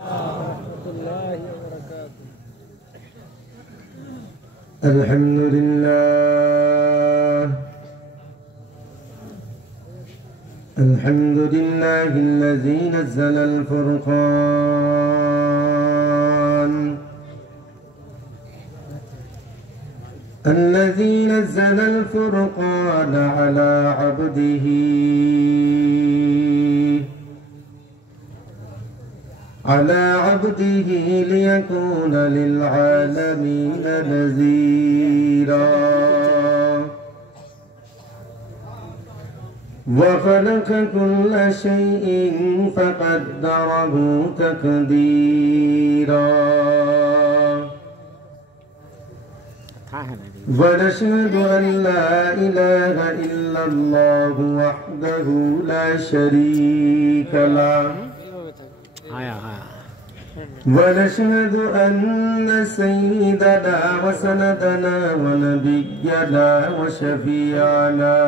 ورحمة الله وبركاته. الحمد لله الحمد لله الذي نزل الفرقان على عبده ليكون للعالمين نذيرا وخلق كل شيء فقدره تقديرا ونشهد أن لا إله إلا الله وحده لا شريك له ونشهد أن سيدنا وسندنا ونبينا وشفيعنا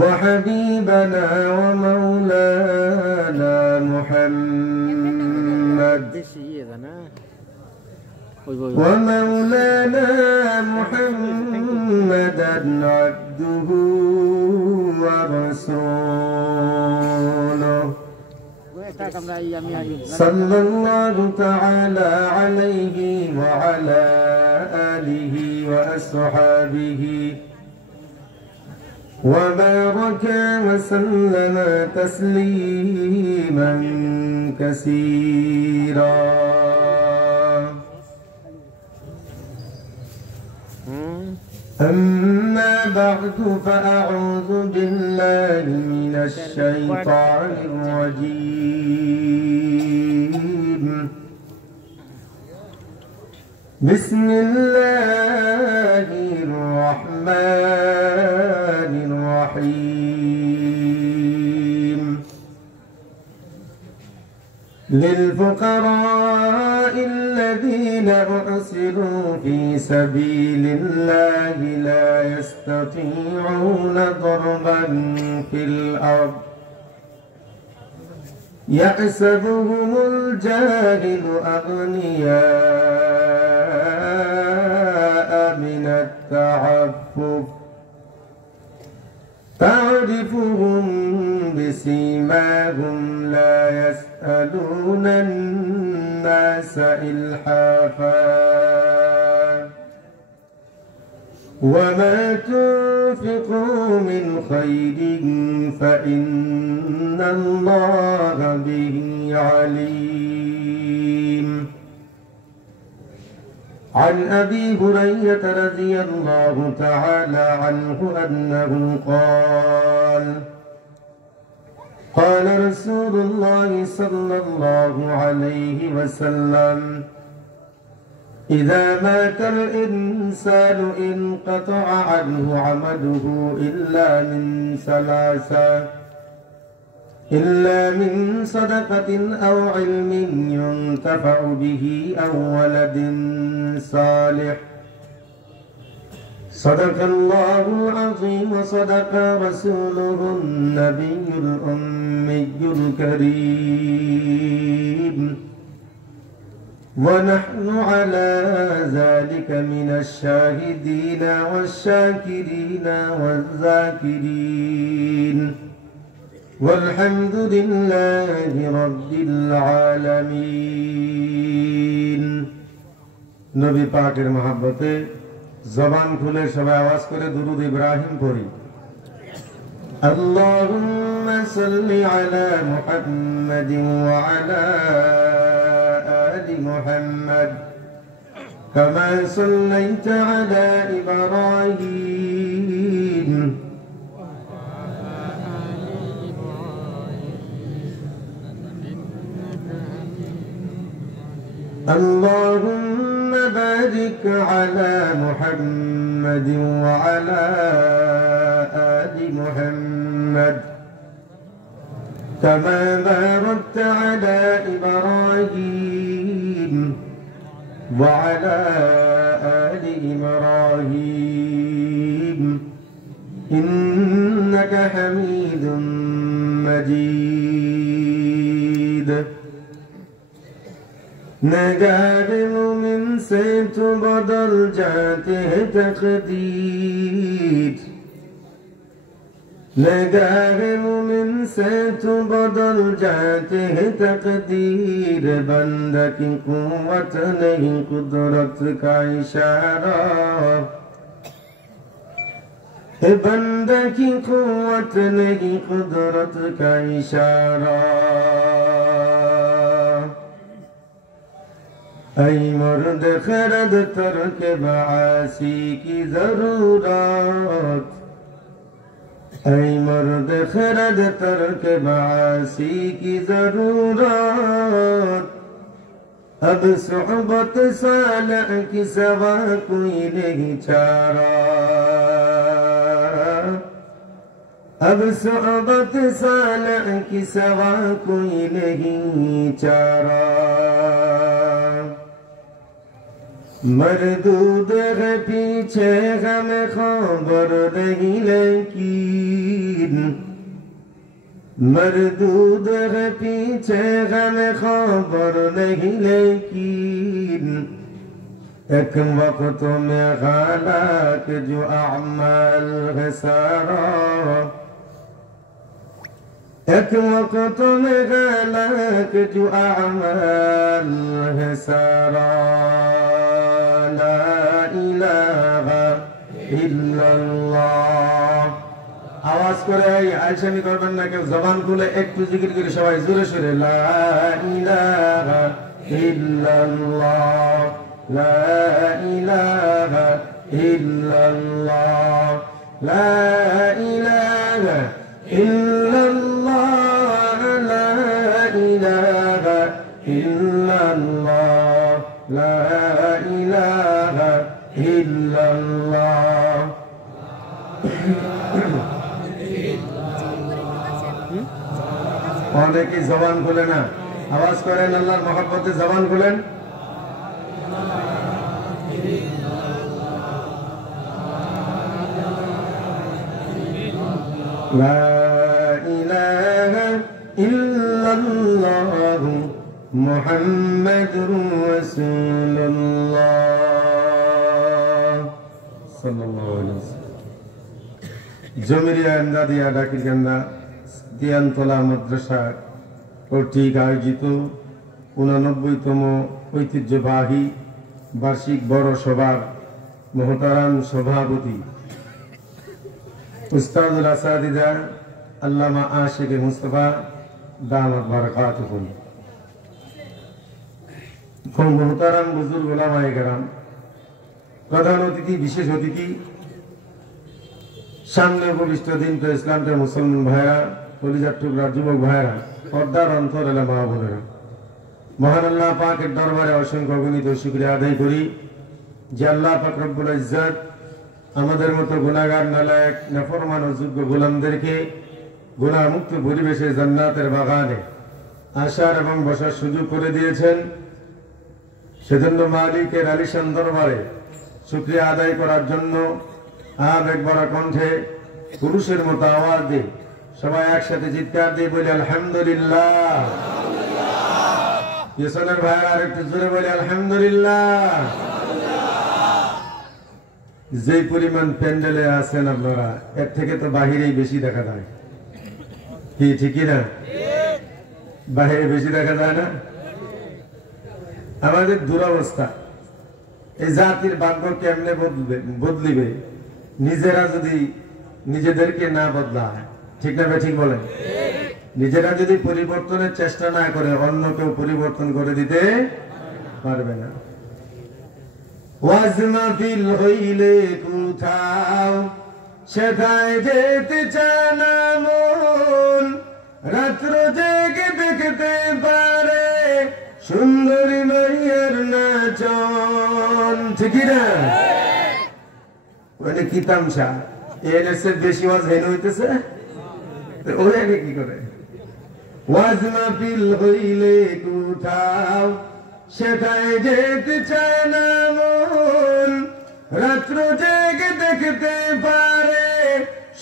وحبيبنا ومولانا محمدا عبده ورسوله صلى الله تعالى عليه وعلى آله وأصحابه وبارك وسلم تسليما كثيرا. أما بعد فأعوذ بالله من الشيطان الرجيم. بسم الله الرحمن الرحيم. للفقراء الذين أحصروا في سبيل الله لا يستطيعون ضربا في الأرض يحسبهم الجاهل أغنياء من التعفف تعرفهم بسيماهم لا يسألون الناس إلحافا وما تنفقوا من خير فإن الله به عليم. عن أبي هريرة رضي الله تعالى عنه أنه قال رسول الله صلى الله عليه وسلم: إذا مات الإنسان انقطع عنه عمله إلا من صدقة أو علم ينتفع به أو ولد صالح. صدق الله العظيم وصدق رسوله النبي الأمي الكريم ونحن على ذلك من الشاهدين والشاكرين والذاكرين والحمد لله رب العالمين. নবী পাকের মহব্বতে জবান খুলে সবাই আওয়াজ করে দুরূদ ইব্রাহিম পড়ি। আল্লাহুম্মা সাল্লি আলা মুহাম্মাদিন ওয়া আলা আলি মুহাম্মাদ কামা সাল্লাইতা আলা ইব্রাহিম اللهم بارك على محمد وعلى آل محمد كما باركت على إبراهيم وعلى آل إبراهيم إنك حميد مجيد. नगार मोमिन से तो बदल जाते हैं तकदीर, नगार मोमिन से तो बदल जाते हैं तकदीर। बंदा की कुव्वत नहीं कुदरत का इशारा, बंदा की कुव्वत नहीं कुदरत का इशारा। ऐ मर्द खरद तर्क मासी की जरूरत, ऐ मर्द खरद तर्क मासी की जरूरत। अब सोहबत सालह की सवा कोई नहीं चारा, अब सोहबत सालह की सवा कोई नहीं चारा। मरदूद है पीछे हमें खबर नहीं लेकिन, मरदूद है पीछे हमें खबर नहीं लेकिन। एक वक्त में हालाक जो अमाल है सारा, एक वक्त में हालाक जो अमाल है सारा। ला इलाहा इल्लल्लाह। आवाज করে আলসামি করবেন না কেউ, জবান খুলে একটু জিকির করে সবাই জোরে সোরে লা ইলাহা ইল্লাল্লাহ, লা ইলাহা ইল্লাল্লাহ, লা ইলাহা ইল্লাল্লাহ, লা ইলাহা ইল্লাল্লাহ, লা ইলাহা ইল্লাল্লাহ। অনেকেই জবান খুলে না, আওয়াজ করেন আল্লাহর মহব্বতে জবান খুলেন। লা ইলাহা ইল্লাল্লাহ মুহাম্মাদুর রাসূলুল্লাহ সাল্লাল্লাহু আলাইহি ওয়াসাল্লাম। জমিরিয়া এমদাদিয়া ডাকিরকান্দা দিয়ানতলা মাদ্রাসা কর্তৃক আয়োজিত 89তম ঐতিহ্যবাহী বার্ষিক বড় সভার মহতারাম সভাপতি উস্তাদুল আসাদিদা আল্লামা আশিক মুস্তাফা দামাত বারাকাতুহুম, মহতারাম বুজুর্গ উলামায়ে কেরাম, প্রধান অতিথি, বিশেষ অতিথি, সামনে উপবিষ্ট দিন তো ইসলামটা মুসলমান ভাইরা, কলিজার টুকরা যুবক ভাইরা, পর্দার অন্তর এলা মা বোনেরা, মহান আল্লাহ পাকের দরবারে অসংখ্য অগণিত শুকরিয়া আদায় করি যে আল্লাহ পাক রব্বুল ইজ্জত আমাদের মতো গুনাহগার, নালায়েক, নাফরমান ও যোগ্য গোলামদেরকে গুনাহমুক্ত পরিবেশে জান্নাতের বাগানে আসার এবং বসার সুযোগ করে দিয়েছেন। সেজন্য মালিকের আলিশান দরবারে শুকরিয়া আদায় করার জন্য আর একবার কণ্ঠে পুরুষের মতো আওয়াজ দিয়ে সবাই একসাথে চিৎকার দিয়ে বলি আলহামদুলিল্লাহ। পিছনের ভাইরা আর একটু জোরে বলি আলহামদুলিল্লাহ। যে পরিমাণ প্যান্ডেলে আছেন আপনারা, এর থেকে তো বাহিরেই বেশি দেখা যায়, কি ঠিকই না? বাহিরে বেশি দেখা যায় না? আমাদের দুরবস্থা, এই জাতির ভাগ্য কেমনে বদলিবে নিজেরা যদি নিজেদেরকে না বদলায়, ঠিক না? ঠিক বলেন। নিজেরা যদি পরিবর্তনের চেষ্টা না করে অন্য কেউ পরিবর্তন করে দিতে পারবে না। ওয়াজ মাহফিল হইলে কোথাও সেখানে যেতে চায় না মন, রাত্র জেগে দেখতে পারে সুন্দরী মাইয়ার নাচন, ঠিকই না? ওখানে কি তামসা, এর বেশি ওয়াজ হেন হইতেছে, ওখানে কি করে? ওয়াজ মাহফিল হইলে কোথাও সেখানে যেতে চায় না মন, রাত্র জেগে দেখতে পারে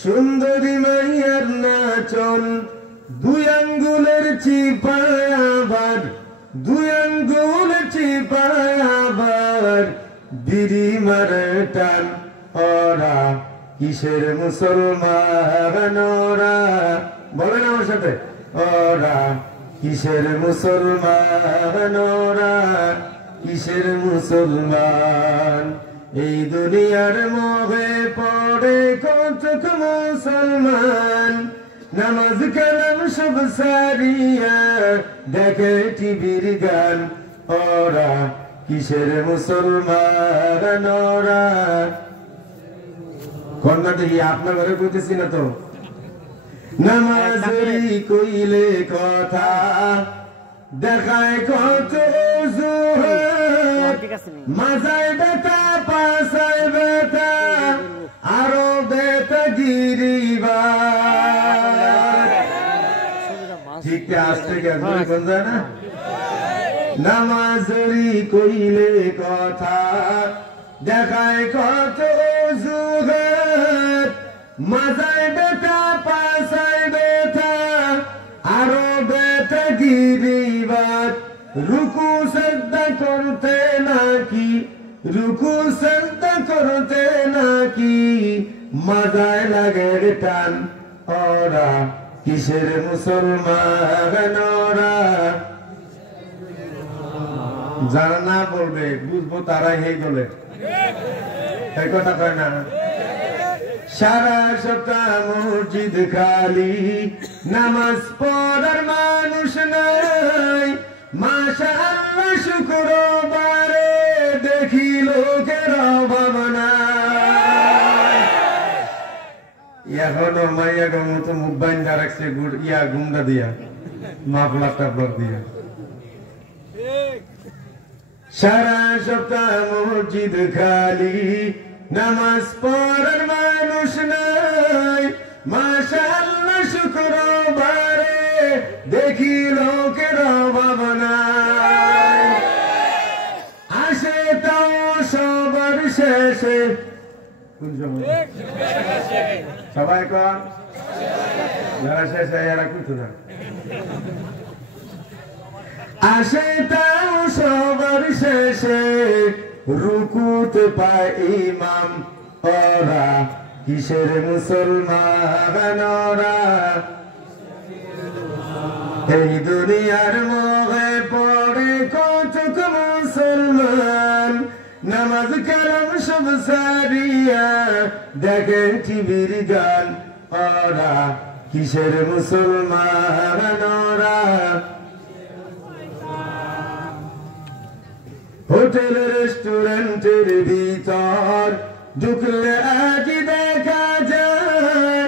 সুন্দরী মাইয়ার নাচন। দুই আঙ্গুলের চিপায়া আবার দুই আঙ্গুল চিপায় আবার বিড়ি মারে টান ওরা কিসের মুসলমান ওরা বলেন আমার সাথে ওরা কিসের মুসলমান ওরা কিসের মুসলমান এই দুনিয়ার মোহে পড়ে কতক মুসলমান নামাজ কালাম সব সারিয়া দেখে টিভির গান ওরা কিসের মুসলমান ওরা কন্যা দেখি আপনার ঘরে কইতেছি না তো নামাজেরই কইলে কথা দেখায় কত মাজায় বেতা পাশায় বেতা আরো বেতা গিরিবা ঠিক আসতে গেছে কোন যায় না নামাজেরই কইলে কথা দেখায় কত জুহাত মাজায় বেতা পাশায় বেতা আরো বেতা গিরিবাত রুকু সাজদা করতে নাকি রুকু সাজদা করতে নাকি মাজায় লাগে টান ওরা কিসের মুসলমান ওরা যারা না বলবে বুঝবো তারা হেই বলে এই কথা কয় না সারা সপ্তাহ মসজিদ খালি নামাজ পড়ার মানুষ নাই মাশাআল্লাহ শুক্রবারে দেখি লোকের অভাব নাই এখনো মাইয়া গো মতো মুখ বাইন্দা রাখছে ইয়া গুন্ডা দিয়া মাফলার টাফলার দিয়া সারা সপ্তাহ মসজিদ খালি নামাজ পড়ার মানুষ নাই মাশাআল্লাহ শুক্রবারে দেখি লোকের অভাব নাই আসে তাও সবার শেষে সবাই কর যারা শেষে এরা কিছু না আসে তাও সবার শেষে রুকুতে পায় ইমাম ওরা কিসের মুসলমান ওরা এই দুনিয়ার মোহে পড়ে কতক মুসলমান নামাজ কালাম সব সারিয়া দেখে টিভির গান ওরা কিসের মুসলমান ওরা হোটেল রেস্টুরেন্টের ভিতর ঢুকলে আজ দেখা যায়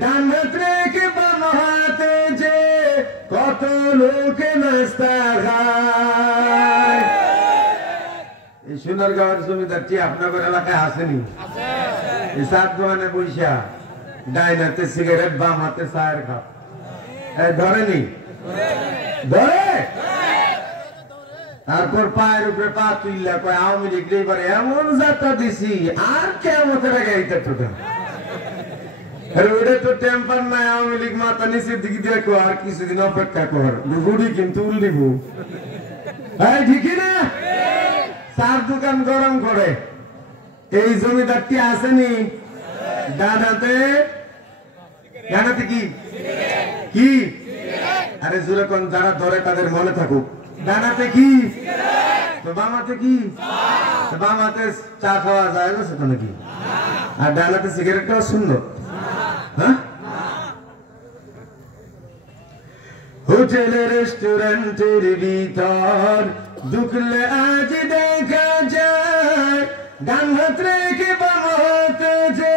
ডান হাত রেখে বাম হাতে যে কত লোকে নাস্তা খায় এই সোনারগাঁওয়ের জমিদারটি আপনাদের এলাকায় আসেনি এই চার দোকানে বৈশা ডাইন হাতে সিগারেট বাম হাতে চায়ের কাপ ধরেনি ধরে তারপর পায়ের উপরে পা তুললা কয় আওয়ামী লীগ এবারে এমন যাত্রা দিছি আর কেমতের আগে এইটা টোটা ওটা তো টেম্পার নাই আওয়ামী লীগ মাথা নিচের দিকে দিয়ে আর কিছুদিন অপেক্ষা কর গুড়ি কিন্তু উল্লিব ঠিকই না চার দোকান গরম করে এই জমিদারটি আসেনি ডানাতে ডানাতে কি কি আরে জোরে কোন যারা ধরে তাদের মনে থাকুক ডানাতে কি তো বামাতে কি বামাতে চা খাওয়া যায় না সেটা নাকি আর ডানাতে সিগারেটটাও সুন্দর হ্যাঁ হোটেল রেস্টুরেন্টের ভিতর ঢুকলে আজ দেখা যায় ডান হাত রেখে বাম হাতে যে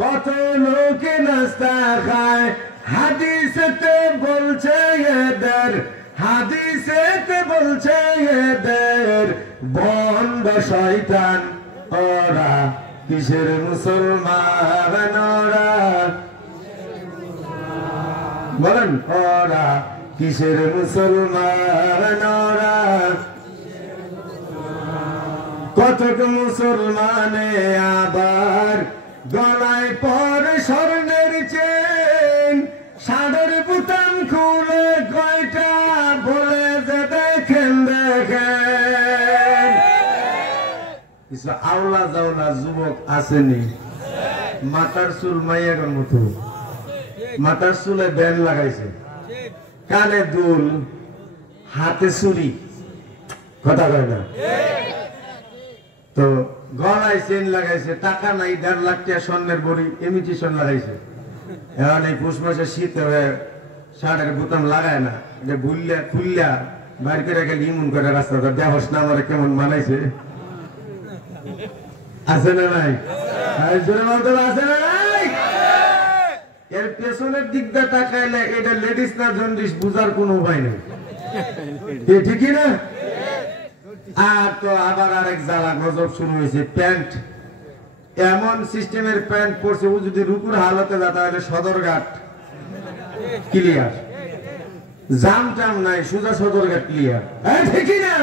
কত লোকে নাস্তা খায় হাদিসেতে বলছে এদের হাদিসেতে বলছে এদের বন্ড শয়তান ওরা কিসের মুসলমান ওরা বলেন ওরা কিসের মুসলমান ওরা কতক মুসলমানে আবার গলায় পরে স্বর্ণের চেন ষাঁড়ের বুতাম খুলে কয়টা বলে কিছু আওলা জাওলা যুবক আসেনি, মাথার চুল মাইয়াগর মতো, মাথার চুলে ব্যান্ড লাগাইছে, কানে দুল, হাতে চুরি, কথা কয় না তো, গলায় চেন লাগাইছে, টাকা নাই, 1.5 লাখ টাকা স্বর্ণের বড়ি ইমিটেশন লাগাইছে। এখন এই পুষ মাসে শীত হয়ে শার্টের বোতাম লাগায় না, এটা ভুললে খুললা বাইর করে গেলে ইমন করে রাস্তাটা দেহস না আমার কেমন মানাইছে, আছে না নাই? বলতে আছে না নাই? এর পেছনের দিকটা তাকাইলে এটা লেডিস না জন্ডিস বুঝার কোন উপায় নেই, ঠিকই না? আর তো আবার আরেক জ্বালা গজব শুরু হয়েছে, প্যান্ট এমন সিস্টেমের প্যান্ট পরছে, ও যদি রুকুর হালতে যা তাহলে সদরঘাট ক্লিয়ার, জাম টাম নাই, সোজা সদরঘাট ক্লিয়ার, ঠিকই না?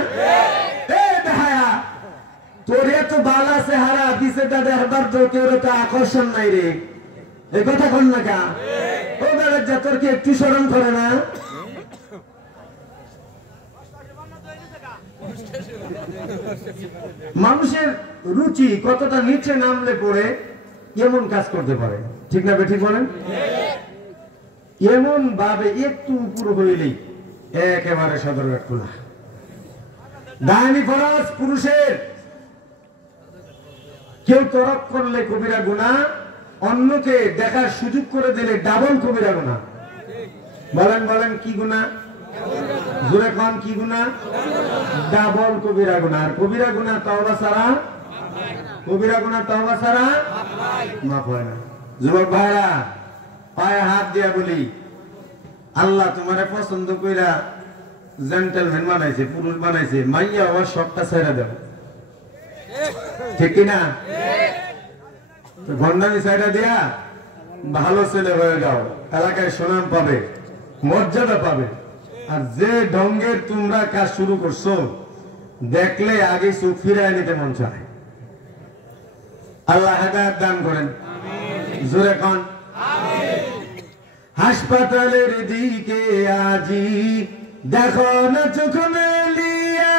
তোর এত বালা চেহারা দিছে দেখবার তো তোর তো আকর্ষণ নাই রে, এই কথা কন না কা? ও বেড়ার যা, তোর কি একটু শরম করে না? মানুষের রুচি কতটা নিচে নামলে পরে এমন কাজ করতে পারে, ঠিক না বেঠিক বলেন? এমন ভাবে একটু উপর হইলেই একেবারে সদরঘাট খোলা। ডাইনি ফরজ পুরুষের, কেউ তরক করলে কবিরা গুনাহ, অন্যকে দেখার সুযোগ করে দিলে ডাবল কবিরা গুনাহ। বলেন বলেন কি গুনাহ? জোরে কোন কি গুনাহ? ডাবল কবিরা গুনাহ। আর কবিরা গুনাহ তওবা ছাড়া, কবিরা গুনাহ তওবা ছাড়া মাফ হয় না। যুবক ভাইরা, পায়ে হাত দিয়া বলি, আল্লাহ তোমারে পছন্দ কইরা জেন্টলম্যান বানাইছে, পুরুষ বানাইছে, মাইয়া হওয়ার শখটা ছেড়ে দাও, ঠিক কিনা? ভণ্ডামি ছেড়ে দিয়া ভালো ছেলে হয়ে যাও, এলাকায় সুনাম পাবে, মর্যাদা পাবে। আর যে ঢঙ্গের তোমরা কাজ শুরু করছো, দেখলে আগে চোখ ফিরায় নিতে মন চায়। আল্লাহ হেদায়েত দান করেন, জোরে কোন হাসপাতালের দিকে আজি দেখো না চোখ মেলিয়া,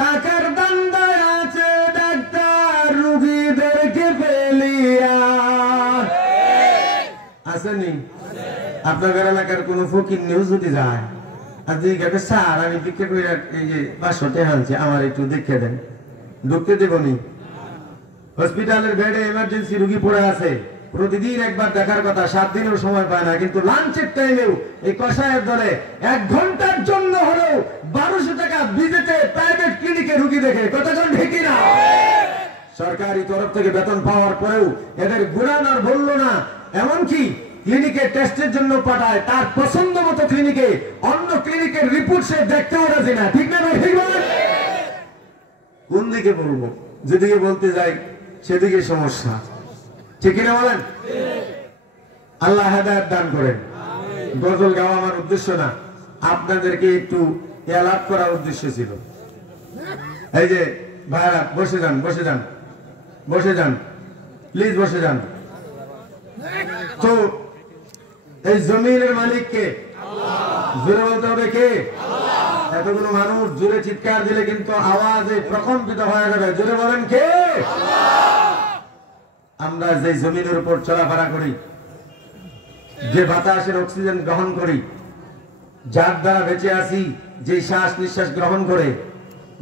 টাকার দান্দায় আছে ডাক্তার রুগীদেরকে ফেলিয়া। আসেনি আপনাদের এলাকার কোন ফকির নিউজ যদি যায় আর জিজ্ঞাসা, স্যার আমি ভিক্ষা করে এই যে 500 টাকা আনছি, আমার একটু দেখে দেন, ঢুকতে দেবনি? হসপিটালের বেডে এমার্জেন্সি রুগী পড়ে আছে, প্রতিদিন একবার দেখার কথা, 7 দিনেও সময় পায় না, কিন্তু লাঞ্চের টাইমেও এই কষায়ের দলে 1 ঘন্টার জন্য হলেও 1200 টাকা বিজেতে প্রাইভেট ক্লিনিকে রুগী দেখে। কতজন ঠিক না? সরকারি তরফ থেকে বেতন পাওয়ার পরেও এদের গুণান আর বললো না, এমনকি ক্লিনিকে টেস্টের জন্য পাঠায়, তার পছন্দ মতো ক্লিনিকে, অন্য ক্লিনিকের রিপোর্ট সে দেখতেও রাজি না, ঠিক না? ঠিক বলেন? কোন দিকে বলবো? যেদিকে বলতে যাই সেদিকে সমস্যা, ঠিক না বলেন? আল্লাহ হেদায়েত দান করেন। গজল গাওয়া আমার উদ্দেশ্য না, আপনাদেরকে একটু অ্যালার্ট করার উদ্দেশ্য ছিল। এই যে ভাইরা, বসে যান, বসে যান, বসে যান, প্লিজ বসে যান। তো এই জমিনের মালিক কে? জোরে বলতে হবে কে? এতগুলো মানুষ জোরে চিৎকার দিলে কিন্তু আওয়াজে প্রকম্পিত হয়ে যাবে, জোরে বলেন কে? আমরা যে জমিনের উপর চলাফেরা করি, যে বাতাসের অক্সিজেন গ্রহণ করি, যার দ্বারা বেঁচে আছি, যে শ্বাস নিঃশ্বাস গ্রহণ করে,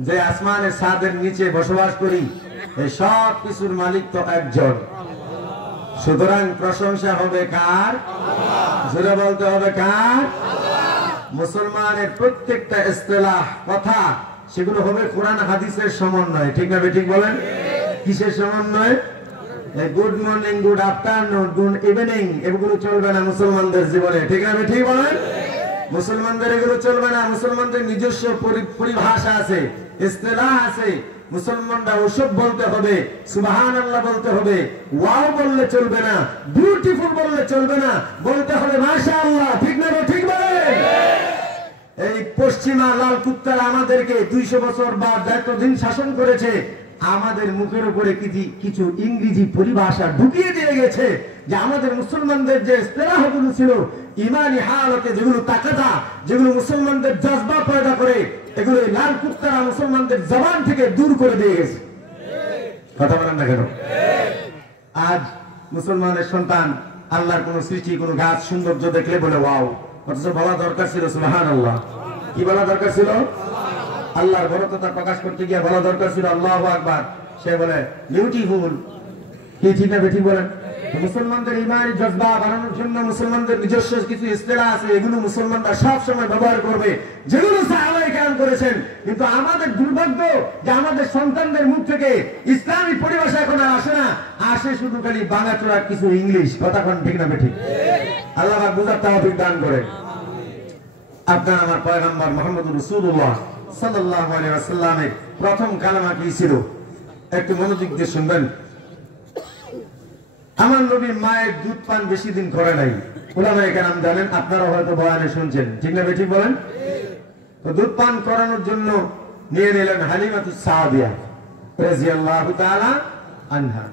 যে আসমানের ছাদের নিচে বসবাস করি, এই সব কিছুর মালিক তো একজন। সুতরাং প্রশংসা হবে কার? জোরে বলতে হবে কার? মুসলমানের প্রত্যেকটা ইসতিলাহ কথা, সেগুলো হবে কোরআন হাদিসের সমন্বয়, ঠিক না? ঠিক বলেন, কিসের সমন্বয়? Good morning, good afternoon, good evening, এগুলো চলবে না মুসলমানদের জীবনে, ঠিক না? ঠিক বলেন, মুসলমানদের এগুলো চলবে না। মুসলমানদের নিজস্ব পরিভাষা আছে, ইসতিলাহ আছে। মুসলমানরা ওসব বলতে হবে, সুবহানাল্লাহ বলতে হবে, ওয়াও বললে চলবে না, বিউটিফুল বললে চলবে না, বলতে হবে মাশাআল্লাহ, ঠিক না? ঠিক বলেন। এই পশ্চিমা লাল কুত্তারা আমাদেরকে 200 বছর বা 100 দিন শাসন করেছে, আমাদের মুখের উপরে কিছু ইংরেজি পরিভাষা ঢুকিয়ে দিয়ে গেছে, যে আমাদের মুসলমানদের যে ইসতিলাহগুলো ছিল, ইমানি হালতে যেগুলো তাকাদা, যেগুলো মুসলমানদের জজবা পয়দা করে, এগুলো লাল কুত্তারা মুসলমানদের জবান থেকে দূর করে দিয়ে গেছে। কথা বলেন না কেন? আজ মুসলমানের সন্তান আল্লাহর কোন সৃষ্টি কোন গাছ সৌন্দর্য দেখলে বলে ওয়াও, অথচ বলা দরকার ছিল সুবহানাল্লাহ। কি বলা দরকার ছিল? আল্লাহর বড়ত্বতা প্রকাশ করতে গিয়ে বলা দরকার ছিল আল্লাহু আকবার। সে বলে বিউটিফুল। কি ঠিক না বেঠিক বলেন? মুসলমানদের ইমানি জজবা বাড়ানোর জন্য মুসলমানদের নিজস্ব কিছু ইস্তেলাহ আছে, এগুলো মুসলমানরা সব সময় ব্যবহার করবে, যেগুলো সাহাবায়ে কেরাম করেছেন। কিন্তু আমাদের দুর্ভাগ্য যে আমাদের সন্তানদের মুখ থেকে ইসলামী পরিভাষা এখন আর আসে না, আসে শুধু খালি বাংলাচোরা কিছু ইংলিশ। কথা কোন ঠিক না বেঠিক? আল্লাহ পাক বুঝার তৌফিক দান করে। আপনার আমার পয়গম্বর মুহাম্মদুর রাসূলুল্লাহ সাল্লাল্লাহু আলাইহি ওয়াসাল্লামের প্রথম কালেমা কি ছিল? একটু মনোযোগ দিয়ে শুনবেন। আমার নবী মায়ের দুধ পান বেশি দিন করে নাই। উলামায়ে কেরাম জানেন, আপনারা হয়তো বয়ানে শুনছেন, ঠিক না বেঠিক বলেন? তো দুধ পান করানোর জন্য নিয়ে নিলেন হালিমাতুস সাদিয়া রাদিয়াল্লাহু তাআলা আনহা।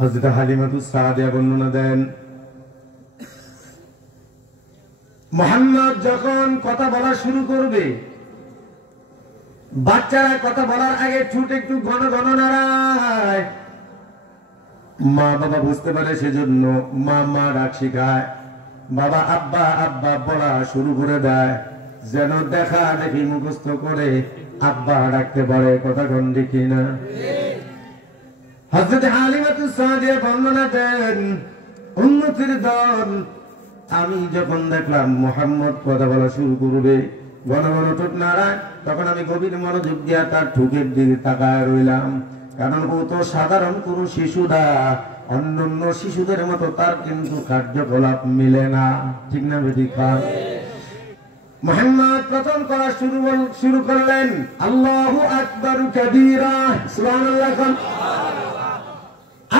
হযরত হালিমাতুস সাদিয়া বর্ণনা দেন, মুহাম্মদ যখন কথা বলা শুরু করবে, বাচ্চারা কথা বলার আগে ঠোঁট একটু ঘন ঘন নাড়ায়। মা বাবা বুঝতে পারে, সেজন্য মা মা ডাক শিখায়, বাবা আব্বা আব্বা বলা শুরু করে দেয়, যেন দেখা দেখি মুখস্থ করে আব্বা ডাকতে পারে। কথা কোন ঠিক না? হযরত হালিমাতুস সাদিয়া বর্ণনা দেন, উম্মতের দল, আমি যখন দেখলাম মুহাম্মদ কথা বলা শুরু করবে, ঘন ঘন ঠোঁট নাড়ায়, তখন আমি গভীর মনোযোগ দিয়া তার ঠোঁটের দিকে তাকায় রইলাম। কারণ ও তো সাধারণ কোন শিশু না, অন্যান্য শিশুদের মতো তার কিন্তু কার্যকলাপ মিলে না, ঠিক না বেঠিক? মুহাম্মদ প্রথম করা শুরু করলেন আল্লাহু আকবার কাবীরা, সুবহানাল্লাহ।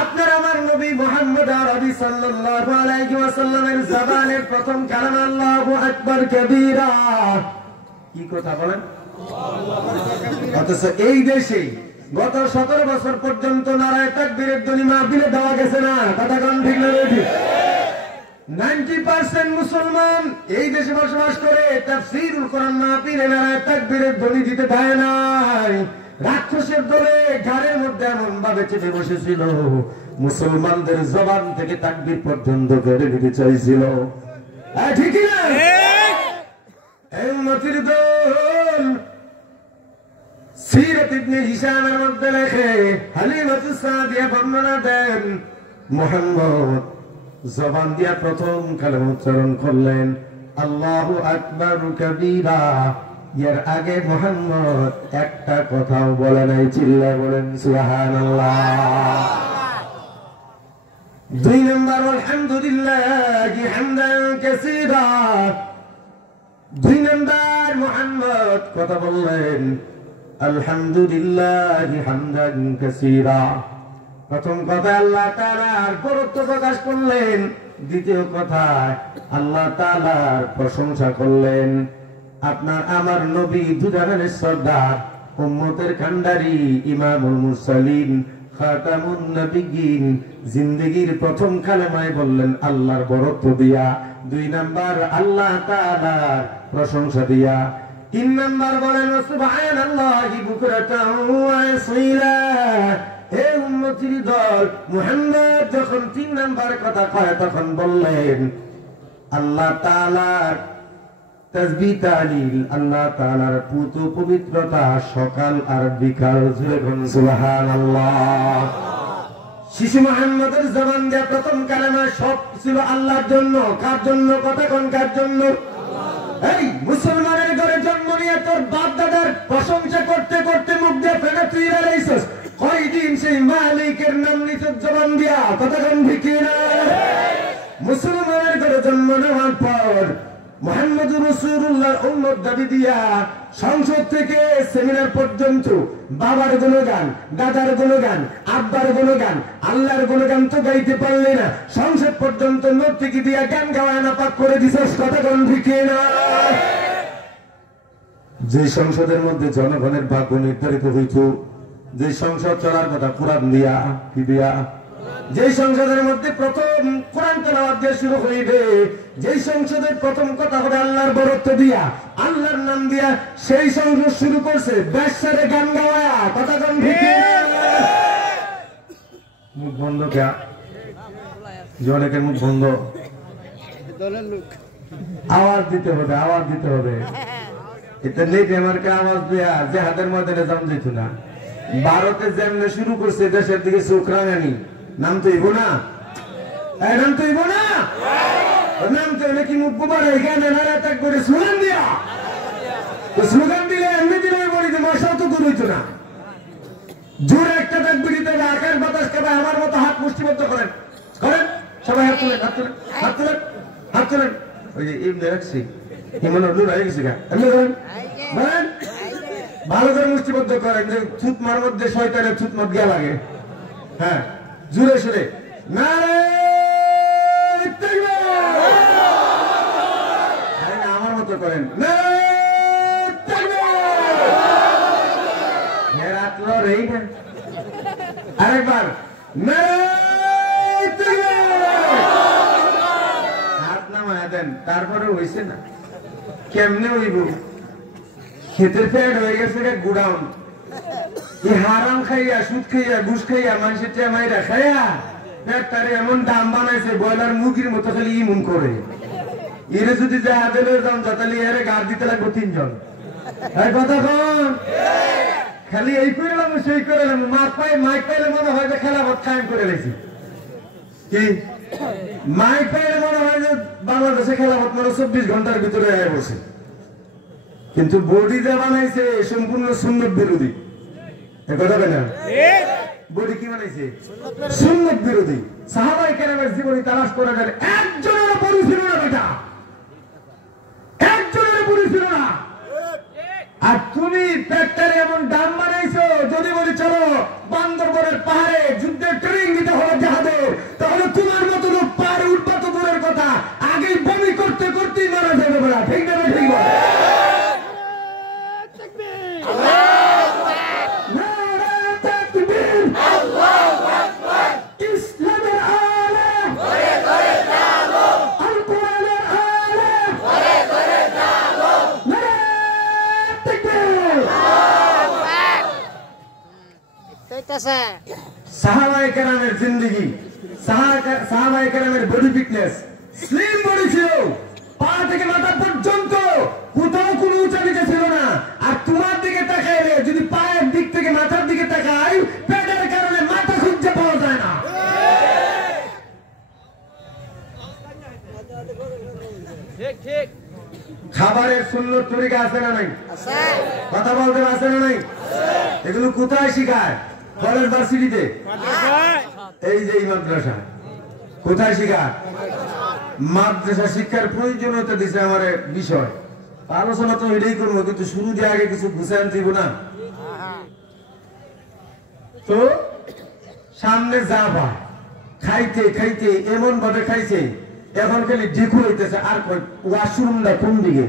আপনার আমার নবী মুহাম্মদ আরবি সাল্লাল্লাহু আলাইহি ওয়াসাল্লামের জবানের প্রথম কালেমা আল্লাহু আকবার কাবীরা। কি কথা বলেন? অথচ এই দেশে গত 17 বছর পর্যন্ত নারায়ে তাকবীরের ধ্বনি মাহফিলে দেওয়া গেছে না। কথা কোন ঠিক না বেঠিক? 90% মুসলমান এই দেশে বসবাস করে, তাফসীরুল কোরআন মাহফিলে নারায়ে তাকবীরের ধ্বনি দিতে দেয় নাই। রাক্ষসের দলে ঘাড়ের মধ্যে এমন ভাবে চেপে বসেছিল, মুসলমানদের জবান থেকে তাকবীর পর্যন্ত কেড়ে নিতে চাইছিল। ঠিক না? এই উম্মতের দল সিরাত ইবনে হিশামের মধ্যে লেখে, হালিমাতুস সাদিয়া বর্ণনা দেন, মুহাম্মদ জবান দিয়া প্রথম কালেমা উচ্চারণ করলেন আল্লাহু আকবার কাবীরা। এর আগে মুহাম্মদ একটা কথাও বলে নাই। চিল্লায় বলেন সুবহানাল্লাহ। 2 নম্বর আলহামদুলিল্লাহ হামদান কাসীরা। 2 নম্বর মুহাম্মদ কথা বললেন আলহামদুলিল্লাহ হামদান কাসীরা। প্রথম কথা আল্লাহ তাআলার বরত্ব প্রকাশ করলেন, দ্বিতীয় কথা আল্লাহ তাআলার প্রশংসা করলেন। আপনার আমার নবী দুজাহানের সর্দার, উম্মতের কান্ডারি, ইমামুল মুরসালিন, খাতামুন নবিয়্যিন, জিন্দেগীর প্রথম কালেমায় বললেন আল্লাহর বরত্ব দিয়া। 2 নাম্বার আল্লাহ তাআলার প্রশংসা দিয়া। 3 নাম্বার বলেন সুবহানাল্লাহি বুকরাতাও ওয়া আসীলা। হে উম্মতের দল, মুহাম্মদ যখন 3 নাম্বার কথা কয় তখন বললেন আল্লাহ তাআলার তাসবিহ তাহলিল, আল্লাহ তাআলার পুত পবিত্রতা সকাল আর বিকাল। সুবহানাল্লাহ। শিশু মুহাম্মদের জবান দিয়ে প্রথম কালেমা সব ছিল আল্লাহর জন্য। কার জন্য? কথা কোন কার জন্য? এই মুসলমানের ঘরে জন্ম নিয়ে তোর বাপ দাদার প্রশংসা করতে করতে মুখ দিয়ে ফেলে তুই রাইছস, কয়দিন সেই মালিকের নাম নিছস জবান দিয়া? কথা কোন ঠিক না? মুসলমানের ঘরে জন্ম নেওয়ার পর মুহাম্মদুর রাসূলুল্লাহর উম্মত দাবি দিয়া সংসদ থেকে সেমিনার পর্যন্ত বাবার গুণগান, দাদার গুণগান, আব্বার গুণগান, আল্লাহর গুণগান তো গাইতে পারলে না, সংসদ পর্যন্ত নর্তকী দিয়া গান গাওয়া না পাক করে দিছস। কথা কোন ঠিক না? যে সংসদের মধ্যে জনগণের ভাগ্য নির্ধারিত হইত, যে সংসদ চলার কথা কোরআন দিয়া, কি দিয়া? যে সংসদের মধ্যে প্রথম কোরআন তেলাওয়াত দিয়ে শুরু হইবে, যে সংসদের প্রথম কথা হবে আল্লাহর বরত্ব দিয়া, আল্লাহর নাম দিয়া সেই সংসদ শুরু করছে বেশ্যারে গান গাওয়া কথা গান মুখ বন্ধ কে অনেকের মুখ বন্ধ দলের লোক আওয়াজ দিতে হবে আওয়াজ দিতে হবে এটা নেই আমাকে আওয়াজ দেয়া যে হাতের ময়দানে জাম যেত না ভারতে যেমনে শুরু করছে দেশের দিকে চোখ রাঙানি নাম তো ইবো না নাম তো ইবো না নাম তো নাকি মুখ গোবার এখানে নারায় করে স্লোগান দিয়া তো স্লোগান দিলে এমনি দিলে বলি যে মশাও তো দূর হইতো না জোরে একটা তাকবীর দিতে হবে আকাশ বাতাস কেবা আমার মতো হাত মুষ্টিবদ্ধ করেন করেন সবাই হাত তুলেন হাত তুলেন হাত তুলেন হাত তুলেন ওই যে এমনি রাখছি এমন লুর হয়ে গেছে গা এমনি করেন বলেন ভালো করে মুষ্টিবদ্ধ করেন যে থুতমার মধ্যে শয়তানের থুতমত গিয়া লাগে হ্যাঁ জোরে সুরে নারায়ে তাকবীর আমার মতো করেন নারায়ে তাকবীর হেরাত লড়াই না আরেকবার নারায়ে তাকবীর হাত নামায় দেন তারপরে হইছে না কেমনে হইব খেতে ফেড হয়ে গেছে গুড়াউন এই হারাম খাইয়া সুদ খাইয়া ঘুষ খাইয়া মানুষের চেয়ে মাইরা খাইয়া তারে এমন দাম বানাইছে ব্রয়লার মুরগির মতো খালি ইমুন করে এরে যদি জাহাজের দাম তাহলে এরে গাড় দিতে লাগবো 3 জন কথা কন খালি এই করলাম সেই করলাম মাইক পাইলে মনে হয় যে খেলা ভোট কায়েম করে রেখেছি কি মাইক পাইলে মনে হয় যে বাংলাদেশে খেলা ভোট মানে 24 ঘন্টার ভিতরে হয়ে বসে কিন্তু বডি যা বানাইছে সম্পূর্ণ সুন্নত বিরোধী কথা না বডি কি বানাইছে সুন্নত বিরোধী সাহাবায়ে কেরামের জীবনী তালাশ করে গেলে একজনের বডি ছিল না বেটা একজনের বডি ছিল না আর তুমি পেটটারে এমন দাম বানাইছো যদি বলি চলো বান্দরবনের পাহাড়ে যুদ্ধের ট্রেনিং দিতে হবে জাহাজে তাহলে তোমার মতো লোক পাহাড়ে উঠবা তো দূরের কথা আগেই বমি করতে করতেই মারা যাবে বলা ঠিক না ঠিক বল সাহাবায়ে কেরামের জিন্দেগি সাহাবায়ে কেরামের বডি ফিটনেস স্লিম বডি ছিল পা থেকে মাথা পর্যন্ত কোথাও কোনো উঁচা নিচে ছিল না আর তোমার দিকে তাকাইলে যদি পায়ের দিক থেকে মাথার দিকে তাকাই পেটের কারণে মাথা খুঁজে পাওয়া যায় না ঠিক ঠিক খাবারের সুন্নত তরিকা আছে না নাই কথা বলতে আছে না নাই এগুলো কোথায় শিখায় কলেজ ভার্সিটিতে এই যে মাদ্রাসা কোথায় শিখায় মাদ্রাসা শিক্ষার প্রয়োজনীয়তা দিছে আমার বিষয় আলোচনা তো এটাই করবো কিন্তু শুরু দিয়ে আগে কিছু গুছান দিব না তো সামনে যাবা খাইতে খাইতে এমন ভাবে খাইছে এখন খালি ঢিকু হইতেছে আর ওয়াশরুমটা কোন দিকে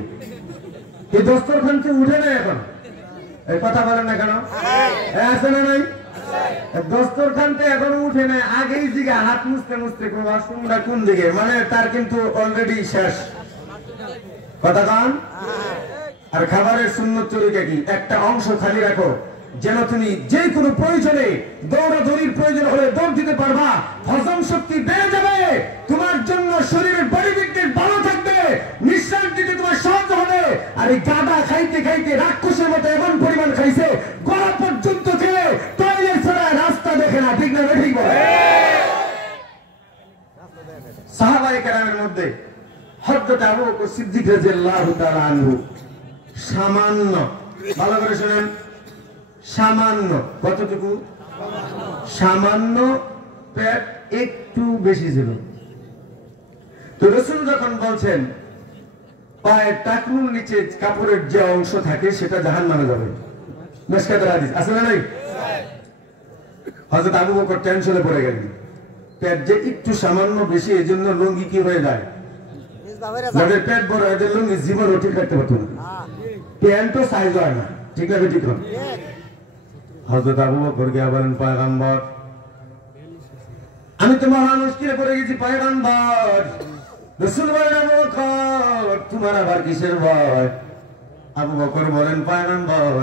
এই দস্তরখান থেকে উঠে না এখন এই কথা বলেন না কেন আছে না নাই দস্তরখানতে এখন উঠে না আগেই জিগা হাত মুছতে মুছতে ওয়াশরুমটা কোন দিকে মানে তার কিন্তু অলরেডি শেষ কথা কন আর খাবারের সুন্নত তরিকা কি একটা অংশ খালি রাখো যেন তুমি যে কোনো প্রয়োজনে দৌড়াদৌড়ির প্রয়োজন হলে দৌড় দিতে পারবা হজম শক্তি বেড়ে যাবে তোমার জন্য শরীরের বডি ফিটনেস ভালো থাকবে নিঃশ্বাস দিতে তোমার সহজ হবে আর এই গাদা খাইতে খাইতে রাক্ষসের মতো এমন পরিমাণ খাইছে গলা পর্যন্ত খেয়ে টয়লেট ছাড়া রাস্তা দেখে না ঠিক না ঠিক বলে সাহাবায়ে কেরামের মধ্যে হযরত আবু বকর সিদ্দিক রাদিয়াল্লাহু তাআলা আনহু সামান্য ভালো করে শুনেন সামান্য কতটুকু সামান্য পেট একটু বেশি ছিল তো রাসূল যখন বলছেন পায়ের টাকনুর নিচে কাপড়ের যে অংশ থাকে সেটা জাহান্নামে যাবে মিশকাতের হাদিস আছে না নাই হযরত আবু বকর টেনশনে পড়ে গেলেন পেট যে একটু সামান্য বেশি এজন্য লুঙ্গি কি হয়ে যায় যাদের পেট বড় এদের লুঙ্গি জীবনও ঠিক রাখতে পারতো না প্যান্টও সাইজ হয় না ঠিক আছে ঠিক না হযরত আবু বকর কে বলেন পয়গম্বর আমি তো মহা মুশকিলে পড়ে গেছি পয়গম্বর রাসূল বলেন আবু বকর তোমার আবার কিসের ভয় আবু বকর বলেন পয়গম্বর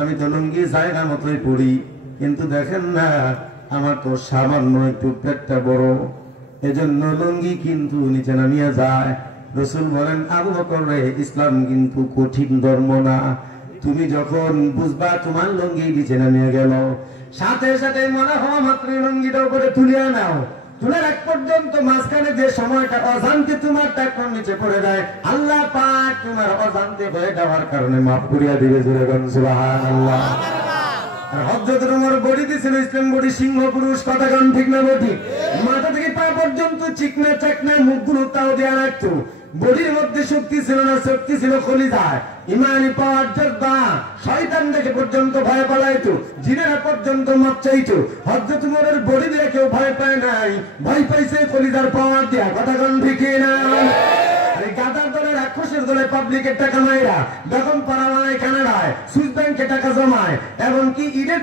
আমি তো লুঙ্গি জায়গা মতোই পড়ি, কিন্তু দেখেন না আমার তো সামান্য একটু পেটটা বড়, এজন্য লুঙ্গি কিন্তু নিচে নামিয়ে যায়। রাসূল বলেন আবু বকর রে, ইসলাম কিন্তু কঠিন ধর্ম না, তুমি যখন বুঝবা তোমার লুঙ্গি নিচে নামিয়ে গেল, সাথে সাথে মনে হওয়া মাত্র লুঙ্গিটা উপরে তুলিয়া নাও, তুলার এক পর্যন্ত মাঝখানে যে সময়টা অজান্তে তোমার টাকার নিচে পড়ে যায়, আল্লাহ পাক তোমার অজান্তে হয়ে যাওয়ার কারণে মাফ করিয়া দিবে। জোরে বলুন সুবহানাল্লাহ। হযরত ওমর বডি দিছিল ইসলাম বডি, সিংহ পুরুষ, কথা গান ঠিক না বডি, মাথা থেকে পা পর্যন্ত চিকনা চাকনা মুখগুলো তাও দেয়া রাখতো। বডির মধ্যে শক্তি ছিল না, শক্তি ছিল কলিজায়, ইমানি পাওয়ার জজ্বা, শয়তান দেখে পর্যন্ত ভয় পালাইতো, জিনেরা পর্যন্ত মাপ চাইতো। হযরত ওমরের বডি দিয়ে কেউ ভয় পায় নাই, ভয় পাইছে কলিজার পাওয়ার দিয়া, কথা গান ঠিক না। গাদার দলে, রাক্ষসের দলে পাবলিকের টাকা মায়েরা বেগম পাড়া বানায়, কানাডায় সুইস ব্যাংকে টাকা জমায়, এমনকি ঈদের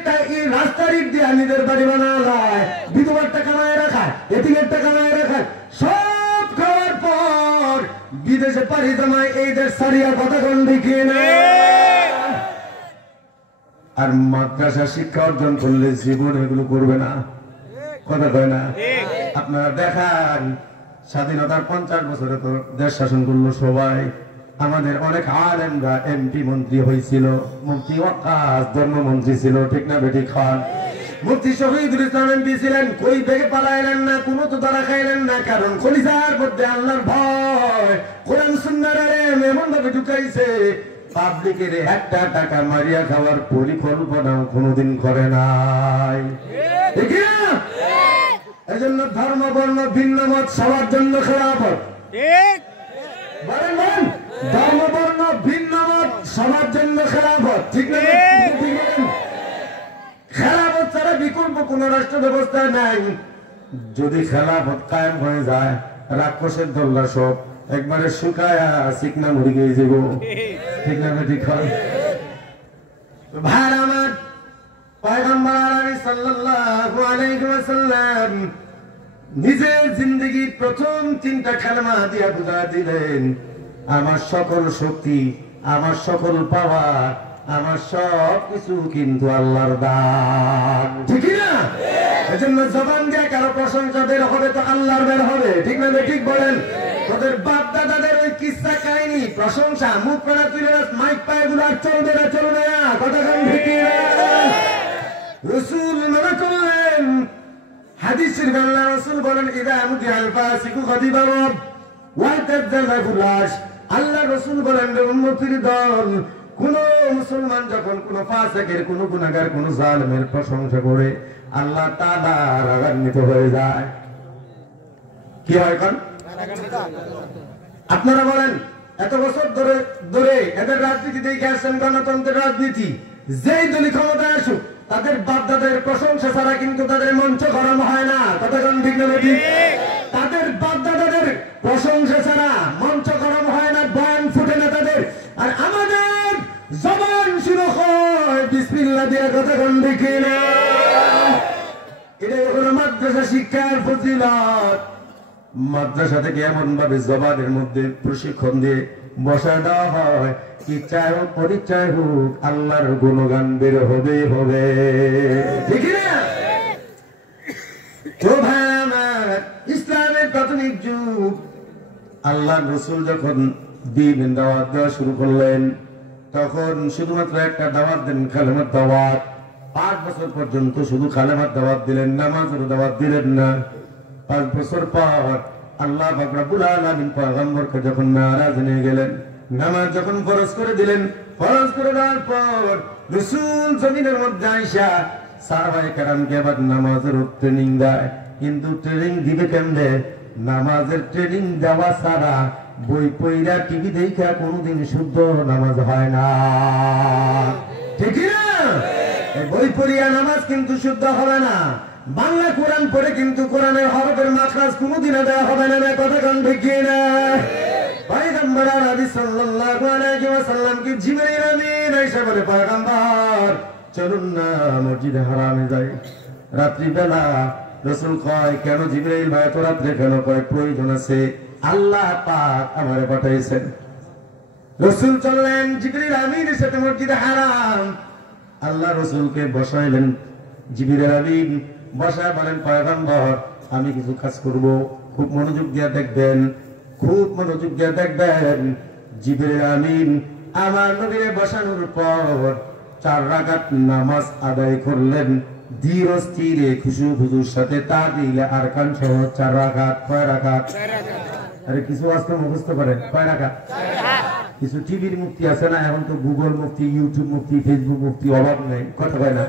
রাস্তার ঈদ দিয়ে নিজের বাড়ি বানায়, বিধবার টাকা মায়েরা খায়, এতিমের টাকা মায়েরা খায়, সব খাওয়ার পর বিদেশে পাড়ি জমায় এই দেশ সারিয়া, কথা কোন দিকে না। আর মাদ্রাসা শিক্ষা অর্জন করলে জীবন এগুলো করবে না, কথা কয় না। আপনারা দেখান স্বাধীনতার 50 বছরে তো দেশ শাসন করলো সবাই, আমাদের অনেক আলেমরা এমপি মন্ত্রী হয়েছিল, মুফতি ওয়াক্কাস ধর্মমন্ত্রী ছিল, ঠিক না বেটি খান, মুফতি শহীদুল ইসলাম এমপি ছিলেন, কই থেকে পালাইলেন না, কোনো তো তারা খাইলেন না, কারণ খলিফার মধ্যে আল্লাহর ভয়, কোরআন সুন্নাহর আলেম এমন ভাবে ঢুকাইছে, পাবলিকের একটা টাকা মারিয়া খাওয়ার পরিকল্পনাও কোনোদিন করে নাই, ঠিক না? এজন্য ধর্ম বর্ণ ভিন্ন মত সবার জন্য খেলাফত, ঠিক বলেন বলেন, ধর্ম বর্ণ ভিন্ন মত সবার জন্য খেলাফত, ঠিক না? খেলাফত ছাড়া বিকল্প কোন রাষ্ট্র ব্যবস্থা নাই। যদি খেলাফত কায়েম হয়ে যায়, রাক্ষসের দল্লা সব একবারে শুকায়া চিকনা মরি গিয়ে যাব, ঠিক না? ঠিক হয় ভাই আমার। পয়গম্বর আলাইহিস সাল্লাল্লাহু আলাইহি ওয়াসাল্লাম নিজের জিন্দেগির প্রথম 3টা কালেমা দিয়া বুঝা দিলেন, আমার সকল শক্তি, আমার সকল পাওয়ার, আমার সব কিছু কিন্তু আল্লাহর দান, ঠিক না? এজন্য জবান দিয়ে কারো প্রশংসা বের হবে তো আল্লাহর বের হবে, ঠিক না? ঠিক বলেন। তোদের বাপ দাদাদের ওই কিসসা কাহিনী প্রশংসা মুখ করা তুলে মাইক পায়ে গুলো আর চলবে না, চলবে না, কথা কান ঠিক না? রাসূল মনে করলেন, হাদিসের বাংলা রাসূল বলেন, ইদা মুদিয়াল ফাসিকু গাদিবা রব ওয়া তাযালাফু লাশ। আল্লাহ রাসূল বলেন, উম্মতের দল, কোন মুসলমান যখন কোন ফাসিকের, কোন গুনাহগার, কোন জালেমের প্রশংসা করে, আল্লাহ তাআলা রাগান্বিত হয়ে যায়। কি হয় কোন? আপনারা বলেন, এত বছর ধরে ধরে এদের রাজনীতি দেখে আসছেন, গণতন্ত্রের রাজনীতি, যেই দলই ক্ষমতায় আসুক তাদের বাপদাদের প্রশংসা ছাড়া কিন্তু তাদের মঞ্চ গরম হয় না, কতক্ষণ ঠিক না? তাদের বাপদাদাদের প্রশংসা ছাড়া মঞ্চ গরম হয় না, বয়ান ফুটে না তাদের। আর আমাদের জবান শুরু হয় বিসমিল্লাহ দিয়ে, কতক্ষণ ঠিক না? এটাই হলো মাদ্রাসা শিক্ষার ফজিলত। মাদ্রাসা থেকে এমন ভাবে জবানের মধ্যে প্রশিক্ষণ দিয়ে বসা দেওয়া হয়, ইচ্ছায় হোক পরিচয় হোক আল্লাহর গুণগান বের হবে হবে, ঠিক না? তো ভাই আমার, ইসলামের প্রাথমিক যুগ, আল্লাহ রাসূল যখন দ্বীনের দাওয়াত দেওয়া শুরু করলেন, তখন শুধুমাত্র একটা দাওয়াত দেন, কালেমার দাওয়াত। 5 বছর পর্যন্ত শুধু কালেমার দাওয়াত দিলেন, নামাজের দাওয়াত দিলেন না। 5 বছর পর আল্লাহ পাক রব্বুল আলামিন পয়গম্বরকে যখন মেরাজ নিয়ে গেলেন, নামাজ যখন ফরজ করে দিলেন, ফরজ করে দেওয়ার পর রাসূল জমিনের মধ্যে আইসা সাহাবায়ে কেরামকে আবার নামাজের ট্রেনিং দেয়। কিন্তু ট্রেনিং দিবে কেমনে? নামাজের ট্রেনিং দেওয়া ছাড়া বই পড়া টিভি দেখা কোনোদিন শুদ্ধ নামাজ হয় না, ঠিক না? বই পড়িয়া নামাজ কিন্তু শুদ্ধ হবে না। বাংলা কোরআন পড়ে কিন্তু কোরআনের হরফের মাখরাজ কোনোদিন দেওয়া হবে না, কথা কান ঠিক না? পয়গম্বর আরবি সাল্লাল্লাহু আলাইহি ওয়াসাল্লাম কি জিবরাইল আমিন এসে বলে, পয়গম্বর চলুন না মসজিদে হারামে যাই। রাত্রি বেলা রাসূল কয়, কেন জিবরাইল ভাই এত রাত্রে কেন? কয় প্রয়োজন আছে, আল্লাহ পাক আমারে পাঠাইছেন। রাসূল চললেন জিবরিল আমিনের সাথে মসজিদে হারাম। আল্লাহ রাসূলকে বসাইলেন। জিবরিল আমিন বসায় বলেন, পয়গম্বর আমি কিছু কাজ করব, খুব মনোযোগ দিয়ে দেখবেন, খুব মনোযোগ দিয়ে দেখবেন। জিবরিল আমিন আমার নবীরে বসানোর পর 4 রাকাত নামাজ আদায় করলেন ধীর স্থিরে খুশু খুশুর সাথে। তা দিলে আরকান সহ 4 রাকাত। কয় রাকাত? আরে কিছু আজকে মুখস্থ করেন, কয় রাকাত? কিছু টিভির মুক্তি আছে না, এখন তো গুগল মুক্তি, ইউটিউব মুক্তি, ফেসবুক মুক্তি, অভাব নেই, কথা কয় না?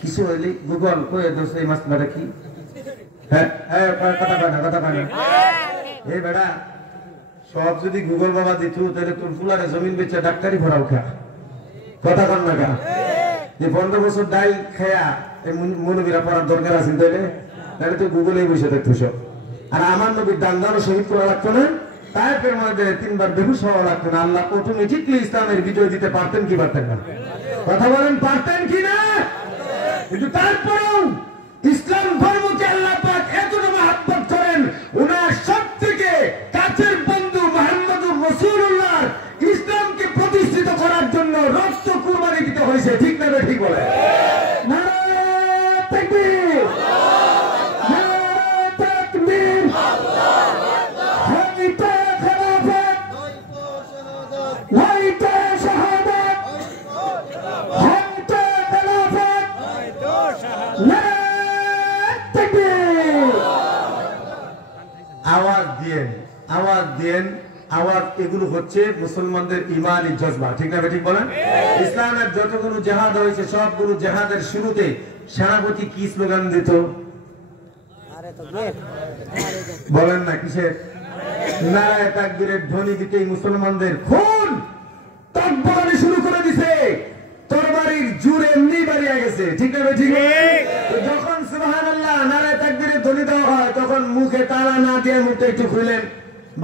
কিছু হইলে গুগল কয়ে দোষ এই মাসলাটা কি? হ্যাঁ হ্যাঁ, কথা কয় না, কথা কয় না। এই বেড়া সব যদি গুগল বাবা দিত তাহলে তোর ফুলারে জমিন বেচে ডাক্তারি ভরাও খা, কথা কন না কা? যে 15 বছর ডাল খায়া মনোবিরা পড়ার দরকার আছে তাহলে তো গুগলেই বসে থাকতো সব। আর আমার নবীর দান দানও শহীদ করা লাগতো না, তারপর মধ্যে 3 বার বেহুশ হওয়া লাগতো না। আল্লাহ অটোমেটিকলি ইসলামের বিজয় দিতে পারতেন কি পারতেন না? কথা বলেন, পারতেন কি না? কিন্তু তারপরেও ইসলাম ধর্মকে আল্লাহ পাক এতটা মহব্বত করেন, ওনার সবথেকে কাছের বন্ধু মুহাম্মদুর রাসূলুল্লাহ ইসলামকে প্রতিষ্ঠিত করার জন্য রক্ত কুরবানি দিতে হয়েছে। ঠিক না? ঠিক বলে নারায়ে তাকবীর, নারায়ে তাকবীর, হাইতে খেলাফত, হাইতে শাহাদাত, হাইতে খেলাফত, নারায়ে তাকবীর। আওয়াজ দিয়েন, আওয়াজ দিয়েন, আওয়াজ। এগুলো হচ্ছে মুসলমানদের ইমানি জজবা। ঠিক না? ঠিক বলেন। ইসলামের যতগুলো জিহাদ হয়েছে সবগুলো জিহাদের শুরুতে সেনাপতি কি স্লোগান দিত? বলেন না কিসের? নারায়ে তাকবীরের ধ্বনি দিতেই মুসলমানদের খুন তকবীর শুরু করে দিছে, তরবারির জোর এমনি বাড়িয়ে গেছে। ঠিক না? ঠিক। যখন সুবহানাল্লাহ নারায়ে তাকবীরের ধ্বনি দেওয়া হয় তখন মুখে তালা না দিয়ে মুখটা একটু খুলেন,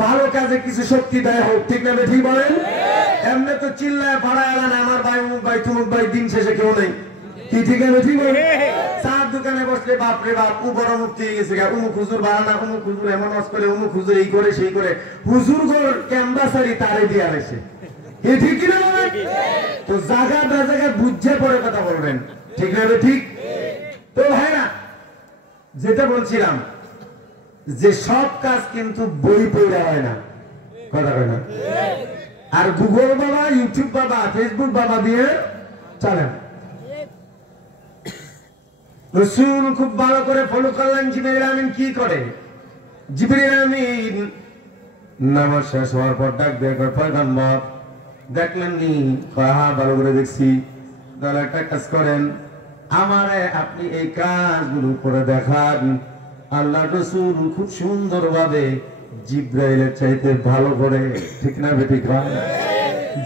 ভালো কাজে কিছু শক্তি দেয় হোক। ঠিক না? ঠিক বলেন। এমনি তো চিল্লায় ভাড়া এলান আমার ভাই অমুক ভাই তুমুক ভাই, দিন শেষে কেউ নেই। কি ঠিক আছে? ঠিক বলেন। চার দোকানে বসলে বাপরে বাপ ও বড় মুক্তি হয়ে গেছে, অমুক হুজুর ভাড়া না, অমুক হুজুর এমন ওয়াজ করে, অমুক হুজুর এই করে সেই করে, হুজুর গোর ক্যাম্বাসারি তারে দিয়ে আসে। এই ঠিক কিনা বলেন? তো জায়গা বেজায়গা বুঝে পরে কথা বলবেন। ঠিক না? ঠিক। তো ভাইরা যেটা বলছিলাম যে সব কাজ কিন্তু বই পড়া হয় না, কথা হয় না। আর গুগল বাবা, ইউটিউব বাবা, ফেসবুক বাবা দিয়ে চলেন। রাসূল খুব ভালো করে ফলো করলেন জিবরিল আমিন কি করে। জিবরিল আমিন নামাজ শেষ হওয়ার পর ডাক দিয়ে পয়গম্বর দেখলেন নি? হ্যাঁ ভালো করে দেখছি। তাহলে একটা কাজ করেন, আমারে আপনি এই কাজগুলো করে দেখান। আল্লাহ রাসূল খুব সুন্দর ভাবে জিবরাইলের চাইতে ভালো করে, ঠিক না? ঠিক হয়।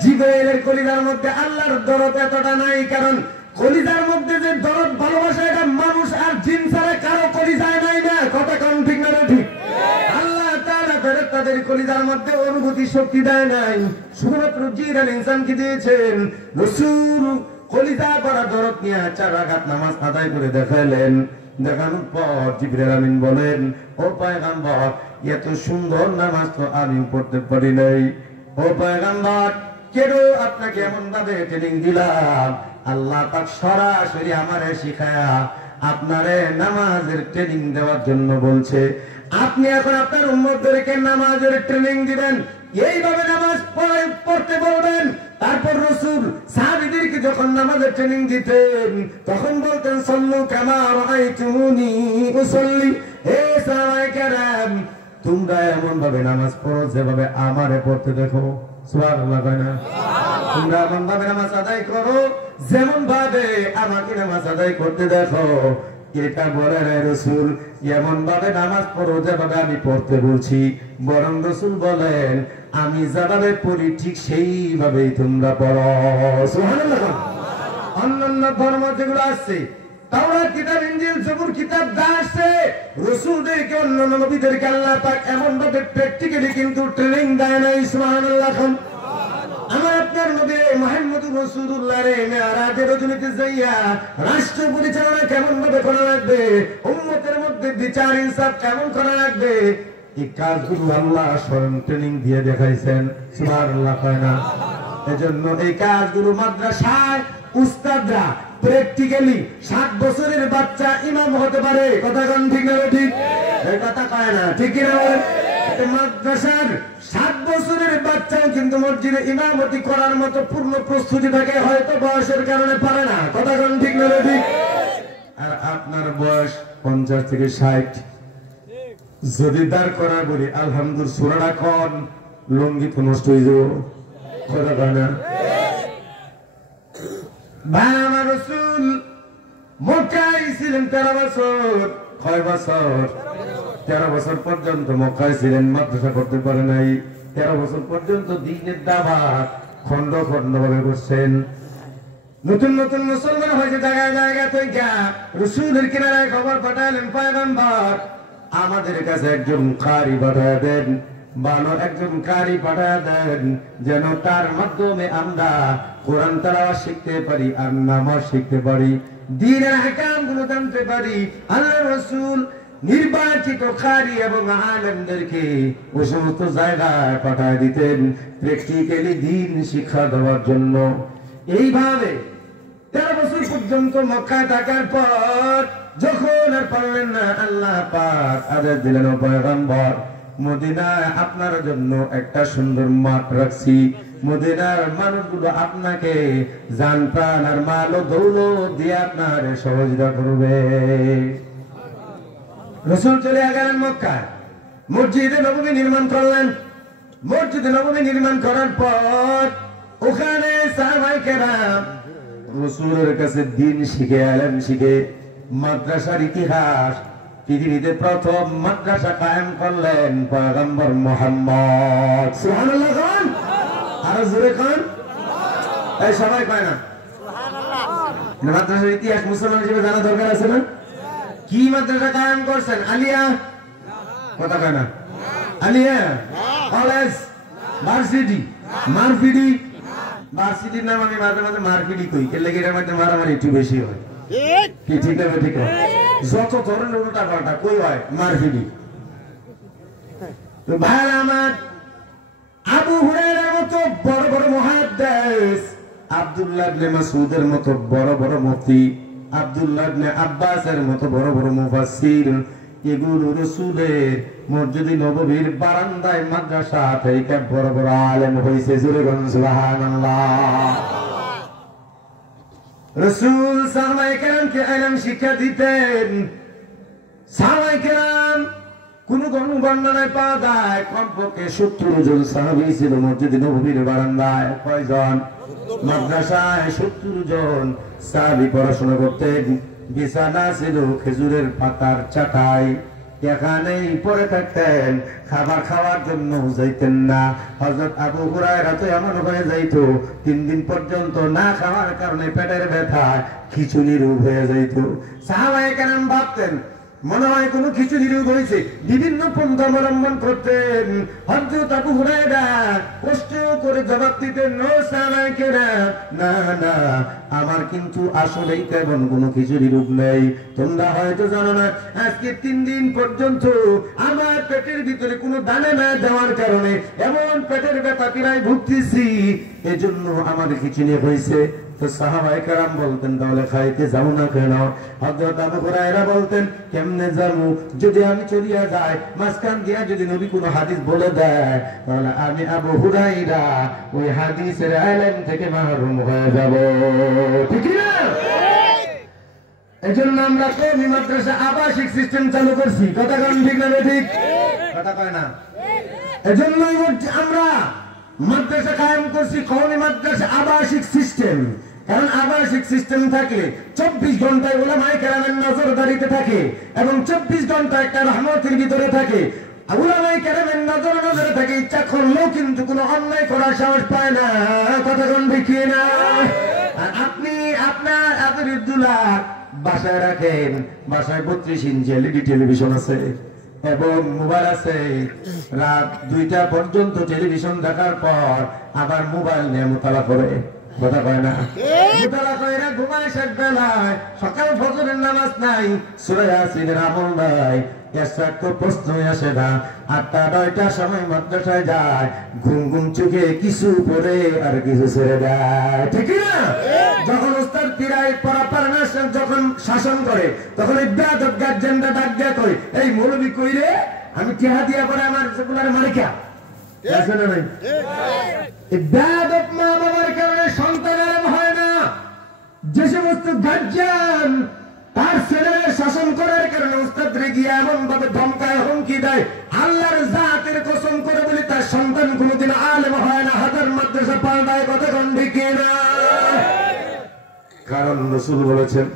জিবরাইলের কলিজার মধ্যে আল্লাহর দরদ এতটা নাই, কারণ কলিজার মধ্যে যে দরদ ভালোবাসা এটা মানুষ আর জিন ছাড়া কারো কলিজায় নাই না, কথা কোন ঠিক না? ঠিক। আল্লাহ তাআলা ফেরেশতাদের কলিজার মধ্যে অনুভূতি শক্তি দেয় নাই, শুধুমাত্র জিন আর ইনসানকে দিয়েছেন। রাসূল কলিজা ভরা দরদ নিয়ে 4 রাকাত নামাজ আদায় করে দেখালেন। দেখানোর পর জিবরিল আমিন বলেন, ও পয়গম্বর এত সুন্দর নামাজ তো আমি পড়তে পারি নাই। ও পয়গম্বর কেন আপনাকে এমন ভাবে ট্রেনিং দিলাম? আল্লাহ পাক সরাসরি আমারে শিখায়া আপনারে নামাজের ট্রেনিং দেওয়ার জন্য বলছে। আপনি এখন আপনার উম্মতদেরকে নামাজের ট্রেনিং দিবেন, এইভাবে নামাজ পড়তে বলবেন। তারপর রাসূল সাহাবীদেরকে যখন নামাজের ট্রেনিং দিতেন তখন বলতেন, সাল্লু কামা রাআইতুমুনি উসাল্লি। হে সাহাবায়ে কেরাম, তোমরা এমন ভাবে নামাজ পড়ো যেভাবে আমারে পড়তে দেখো। সুবহানাল্লাহ। কয় না? তোমরা এমন ভাবে নামাজ আদায় করো যেমন ভাবে আমাকে নামাজ আদায় করতে দেখো। এটা বলে না রাসূল এমন ভাবে নামাজ পড়ো যেভাবে আমি পড়তে বলছি, বরং রাসূল বলেন আমি যেভাবে পড়ি ঠিক সেইভাবেই তোমরা পড়ো। সুবহানাল্লাহ। অন্যান্য ধর্ম যেগুলো আছে, তাওরাত কিতাব, ইনজিল, জবুর কিতাব যা আছে, রাসূলদেরকে অন্যান্য নবীদেরকে আল্লাহ পাক এমন ভাবে প্র্যাকটিক্যালি কিন্তু ট্রেনিং দেয় নাই। সুবহানাল্লাহ। আমার আপনার নবী মুহাম্মদুর রাসূলুল্লাহ রে মেরাজের রজনীতে যাইয়া রাষ্ট্র পরিচালনা কেমন ভাবে করা লাগবে, উম্মতের মধ্যে বিচার ইনসাফ কেমন করা লাগবে, এই কাজগুলো আল্লাহ স্বয়ং ট্রেনিং দিয়ে দেখাইছেন। সুবহানাল্লাহ কয় না? এজন্য এই কাজগুলো মাদ্রাসায় উস্তাদরা প্র্যাকটিক্যালি 7 বছরের বাচ্চা ইমাম হতে পারে। কথা কোন ঠিক না ঠিক? এই কথা কয় না, ঠিক কি না? মাদ্রাসার 7 বছরের বাচ্চাও কিন্তু মসজিদে ইমামতি করার মতো পূর্ণ প্রস্তুতি থাকে, হয়তো বয়সের কারণে পারে না। কথা কোন ঠিক না ঠিক? আর আপনার বয়স 50 থেকে 60, যদি দাঁড় করা বলি আলহামদুলিল্লাহ সূরাটা কোন লঙ্গি তো নষ্ট হয়ে যাবো। কথা কয় না? আমার রাসূল মক্কায় ছিলেন 13 বছর। কয় বছর? 13 বছর পর্যন্ত মক্কায় ছিলেন, মাদ্রাসা করতে পারে নাই। 13 বছর পর্যন্ত দ্বীনের দাওয়াত খন্ড খন্ড ভাবে করছেন। নতুন নতুন মুসলমান হয়েছে জায়গায় জায়গায় থেকে রাসূলের কিনারায় খবর পাঠালেন পয়গম্বর, আমাদের কাছে একজন কারি পাঠায় দেন, ভালো একজন কারি পাঠায় দেন, যেন তার মাধ্যমে আমরা কোরআন তেলাওয়াত শিখতে পারি আর নামাজ শিখতে পারি, দ্বীনের আহকাম গুলো জানতে পারি। আল্লাহর রাসূল নির্বাচিত কারি এবং আলেমদেরকে ওই সমস্ত জায়গায় পাঠায় দিতেন প্র্যাকটিক্যালি দ্বীন শিক্ষা দেওয়ার জন্য। এইভাবে 13 বছর পর্যন্ত মক্কায় থাকার পর যখন আর পারলেন না, আল্লাহ পাক আদেশ দিলেন, পয়গম্বর মদিনায় আপনার জন্য একটা সুন্দর মাঠ রাখছি, মদিনার মানুষগুলো আপনাকে জান প্রাণ আর মাল ও দৌলত দিয়ে আপনার সহযোগিতা করবে। রাসূল চলে গেলেন মক্কায়, মসজিদে নববী নির্মাণ করলেন। মসজিদে নববী নির্মাণ করার পর ওখানে সাহাবায়ে কেরাম রাসূলের কাছে দ্বীন শিখে এলেন, শিখে মাদ্রাসার ইতিহাস, পৃথিবীতে প্রথম মাদ্রাসা কায়েম করলেন পয়গম্বর মুহাম্মদ। সুবহানাল্লাহ খান, আরো জোরে খান। এই সবাই কয় না সুবহানাল্লাহ? মাদ্রাসার ইতিহাস মুসলমান হিসেবে জানা দরকার আছে না? কি মাদ্রাসা কায়েম করছেন? আলিয়া? কথা কয় না? আলিয়া কলেজ, ভার্সিটি, মারফিডি। ভার্সিটির নাম আমি মাঝে মাঝে মারফিডি কই, এর লাগে এর মধ্যে মারামারি একটু বেশি হয়। কি ঠিক আছে? ঠিক আছে, যত ধরনের উল্টা পাল্টা কই হয় মারফিডি। তো ভাই আমার আবু হুরায়রার মতো বড় বড় মুহাদ্দিস, আব্দুল্লাহ ইবনে মাসউদের মতো বড় বড় মুফতি, আব্দুল্লাহ ইবনে আব্বাসের মতো বড় বড় মুফাসসির, এগুলো রাসূলের মসজিদে নববীর বারান্দায় মাদ্রাসা থেকে বড় বড় আলেম হইছে। জোরে বলুন সুবহানাল্লাহ। রাসূল সাহাবায়ে কেরামকে ইলম শিক্ষা দিতেন। সাহাবায়ে কেরাম কোন বর্ণনায় পাওয়া যায় কমপক্ষে 70 জন সাহাবী ছিল মসজিদে নববীর বারান্দায়। কয়জন? মাদ্রাসায় 70 জন সাহাবী পড়াশোনা করতেন। বিছানা ছিল খেজুরের পাতার চাটাই, এখানেই পড়ে থাকতেন, খাবার খাওয়ার জন্য যাইতেন না। হযরত আবু হুরায়রা তো এমন হয়ে যাইতো 3 দিন পর্যন্ত না খাওয়ার কারণে পেটের ব্যথায় খিচুড়ি রোগ হয়ে যাইতো। সাহাবায়ে কেরাম ভাবতেন মনে হয় কোনো খিচুড়ি রোগ হয়েছে, বিভিন্ন পন্থা অবলম্বন করতেন। হযরত আবু হুরায়রা কষ্ট করে জবাব দিতেন, নো সাহাবায়ে কেরাম, না না, আমার কিন্তু আসলেই তেমন কোনো খিচুড়ি রোগ নেই। তোমরা হয়তো জানো না, আজকে 3 দিন পর্যন্ত আমার পেটের ভিতরে কোনো দানা না যাওয়ার কারণে এমন পেটের ব্যথা পীড়ায় ভুগতেছি, এজন্য আমার খিচুড়ি হয়েছে। তো সাহাবায়ে কেরাম বলতেন, তাহলে খাইতে যাও না কেন? হযরত আবু হুরায়রা বলতেন, কেমনে যাবো? যদি আমি চলিয়া যাই, মাঝখান দিয়া যদি নবী কোনো হাদিস বলে দেয়, তাহলে আমি আবু হুরায়রা ওই হাদিসের ইলম থেকে মাহরুম হয়ে যাব। ঠিক না? এজন্য আমরা কওমি মাদ্রাসা আবাসিক সিস্টেম চালু করছি। কথা কোন ঠিক না? ঠিক কথা কয় না? এজন্যই আমরা মাদ্রাসা কায়েম করছি কওমি মাদ্রাসা আবাসিক সিস্টেম। কারণ আবাসিক সিস্টেম থাকলে 24 ঘন্টায় উলামায়ে কেরামের নজরদারিতে থাকে এবং 24 ঘন্টা একটা রহমতের ভিতরে থাকে। উলামায়ে কেরামের নজরে থাকে, ইচ্ছা করলেও কিন্তু কোনো অন্যায় করার সাহস পায় না। কথা কোন ঠিক না? আর আপনি আপনার আদরিদুল্লাহ বাসায় রাখেন, বাসায় 32 ইঞ্চি এলইডি টেলিভিশন আছে এবং মোবাইল আছে। রাত 2টা পর্যন্ত টেলিভিশন দেখার পর আবার মোবাইল নিয়ে মোতালা করে। কথা কয় না মুতালা কইরা ঘুমায় শেষ বেলায় সকাল ফজরের নামাজ নাই সূরা ইয়াসিনের আমল নাই তো প্রশ্নই আসে না 8টা-9টার সময় মাদ্রাসায় যায় ঘুম ঘুম চোখে কিছু পড়ে আর কিছু ছেড়ে দেয় ঠিক না যখন উস্তাদ পীরাই পরাপারমেশন যখন শাসন করে তখন এই বেয়াদব গার্জেনরা ডাক দেয়া কই এই মৌলবী কই রে আমি টিহা দিয়া পরে আমার সেকুলার মালিকা আছে না নাই এই বেয়াদব মা বাবার কারণে সন্তানের হয় না যে সমস্ত গার্জিয়ান তার ছেলের শাসন করার কারণে উস্তাদ রেগিয়ে এমন ভাবে ধমকায় হুমকি দেয় আল্লাহর জাতের কসম করে বলি তার সন্তান কোনোদিন আলেম হয় না হাজার মাদ্রাসা পাল্টায় কথা কোন ঠিক না কারণ রাসূল বলেছেন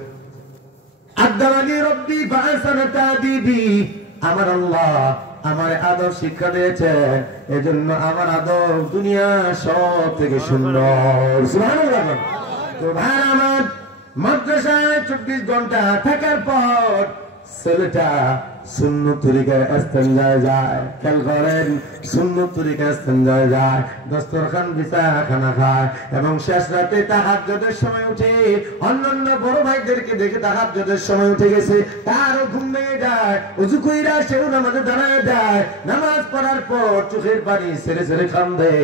আদানি রব্বি ফাহসানা তাদিবি আমার আল্লাহ আমার আদব শিক্ষা দিয়েছেন এজন্য আমার আদব দুনিয়া সব থেকে সুন্দর সুবহানাল্লাহ তো ভাই আমার মাদ্রাসায় 24 ঘন্টা থাকার পর ছেলেটা সুন্নত তরিকায় ইস্তেঞ্জায় যায় খেয়াল করেন সুন্নত তরিকায় ইস্তেঞ্জায় যায় দস্তরখান বিছায় খানা খায় এবং শেষ রাতে তাহাজ্জুদের সময় উঠে অন্যান্য বড় ভাইদেরকে দেখে তাহাজ্জুদের সময় উঠে গেছে তারও ঘুম ভেঙে যায় ওযু কইরা সেও নামাজে দাঁড়ায় যায় নামাজ পড়ার পর চোখের পানি ছেড়ে ছেড়ে কান্দে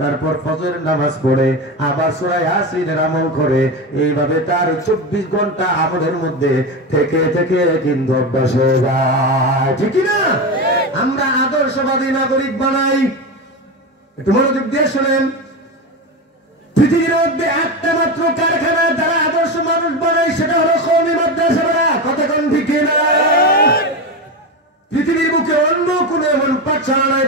তারপর ফজরের নামাজ পড়ে আবার সূরা ইয়াসিনের আমল করে এইভাবে তার 24 ঘন্টা আমলের মধ্যে থেকে থেকে কিন্তু অভ্যাস হয়ে যায় ঠিক না আমরা আদর্শবাদী নাগরিক বানাই একটু মনোযোগ দিয়ে শুনেন পৃথিবীর মধ্যে একটা মাত্র কারখানা যারা আদর্শ মানুষ বানায় সেটা হলো কওমি মাদ্রাসারা কথা কোন ঠিক না পৃথিবীর বুকে অন্য কোন এমন পাঠশালা নাই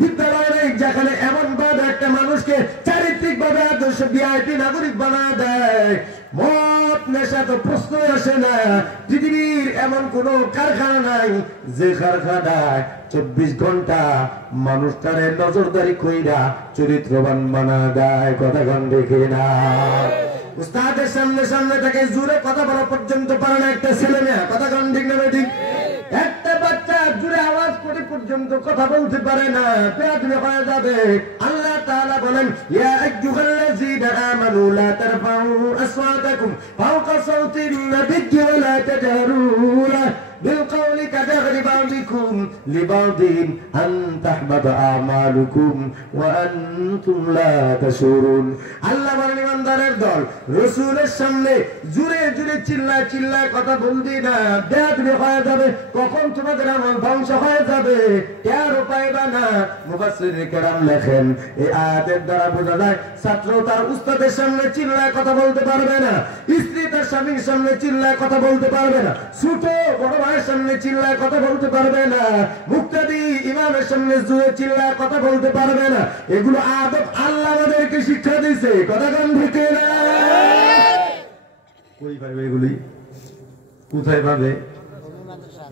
বিদ্যালয় নেই যেখানে এমন ভাবে একটা মানুষকে চারিত্রিক ভাবে আদর্শ ভিআইপি নাগরিক বানায় দেয় মদ নেশা তো প্রশ্নই আসে না পৃথিবীর এমন কোন কারখানা নাই যে কারখানায় 24 ঘন্টা মানুষটারে নজরদারি কইরা চরিত্রবান বানা দেয় কথা গান দেখে না উস্তাদের সামনে সামনে থেকে জোরে কথা বলা পর্যন্ত পারে না একটা ছেলে মেয়ে কথা গান ঠিক না ঠিক একটা বাচ্চা জোরে আওয়াজ করে পর্যন্ত কথা বলতে পারে না বেয়াদবি হয়ে যাবে আল্লাহ তাআলা বলেন ইয়া আইয়ুহাল্লাযীনা আমানু লা তারফাউ আসওয়াতাকুম ফাওকা সাওতিন নাবিয়্যি ওয়া লা তাজহারু بالقول كجهر بعضكم لبعض أن تحبط أعمالكم وأنتم لا تشعرون আল্লাহ বলেন ইমানদারের দল রাসূলের সামনে জোরে জোরে চিল্লায় কথা বলবি না বেয়াদবি হয়ে যাবে কখন তোমাদের আমল ধ্বংস হয়ে যাবে টের পাইবা না মুফাসসিরিন কেরাম লেখেন এই আয়াতের দ্বারা বোঝা যায় ছাত্র তার উস্তাদের সামনে চিল্লায় কথা বলতে পারবে না স্ত্রী তার স্বামীর সামনে চিল্লায় কথা বলতে পারবে না ছোট বড় ভাইয়ের সামনে চিল্লায় কথা বলতে পারবে না মুক্তাদি ইমামের সামনে জোরে চিল্লায় কথা বলতে পারবে না এগুলো আদব আল্লাহ আমাদেরকে শিক্ষা দিয়েছে কথা গান ঢুকে না কই পাবে এগুলি কোথায় পাবে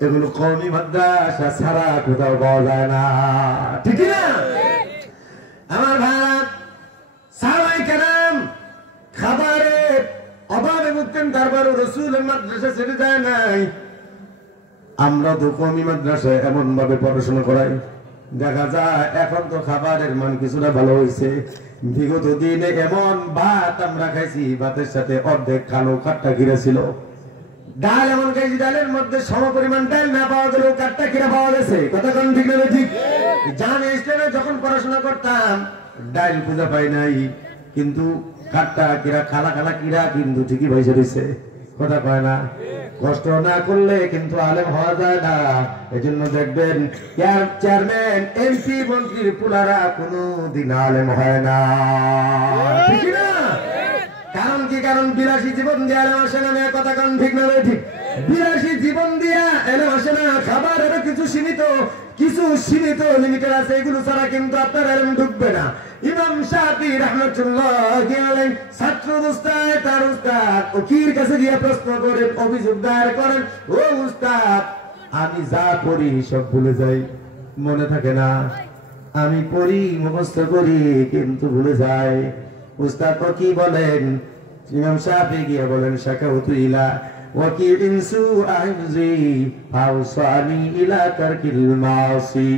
এগুলো কওমি মাদ্রাসা ছাড়া কোথাও পাওয়া যায় না ঠিক না আমার ভাই সাহাবায়ে কেরাম খাবারের অভাবে ভুগতেন তারপরে রাসূলের মাদ্রাসা ছেড়ে যায় নাই আমরা তো কওমি মাদ্রাসায় এমন ভাবে পড়াশোনা করাই দেখা যায় এখন তো খাবারের মান কিছুটা ভালো হয়েছে বিগত দিনে এমন ভাত আমরা খাইছি ভাতের সাথে অর্ধেক কালো কাট্টা ঘিরে ছিল ডাল এমন খাইছি ডালের মধ্যে সম পরিমাণ ডাল না পাওয়া গেলেও কাট্টা কিরা পাওয়া গেছে কথা কোন ঠিক না ঠিক জানে ইসলামে যখন পড়াশোনা করতাম ডাল খুঁজে পাই নাই কিন্তু কাট্টা কিরা খালা খালা কিরা কিন্তু ঠিকই পয়সা দিছে কথা কয় না কষ্ট না করলে কিন্তু আলেম হওয়া যায় না এজন্য দেখবেন চেয়ারম্যান এমপি মন্ত্রীর পুলারা কোনদিন আলেম হয় না ঠিক না কারণ কি কারণ 82 জীবন দিয়ে আলেম আসে না কথা কোন ঠিক না ঠিক 82 জীবন দিয়া এলেম আসে না খাবারের কিছু সীমিত লিমিটেড আছে এগুলো ছাড়া কিন্তু আপনার এলেম ঢুকবে না ইমাম শাফি রাহমাতুল্লাহি আলাইহি ছাত্র অবস্থায় তার উস্তাদ ওকির কাছে গিয়ে প্রশ্ন করেন অভিযোগ দায়ের করেন ও উস্তাদ আমি যা পড়ি সব ভুলে যাই মনে থাকে না আমি পড়ি মুখস্থ করি কিন্তু ভুলে যাই উস্তাদ কি বলেন ইমাম শাফি গিয়ে বলেন শাকাউতু ইলা ওয়াকিরিন সুআইজি ফাউসানি ইলা তারকিল মাসি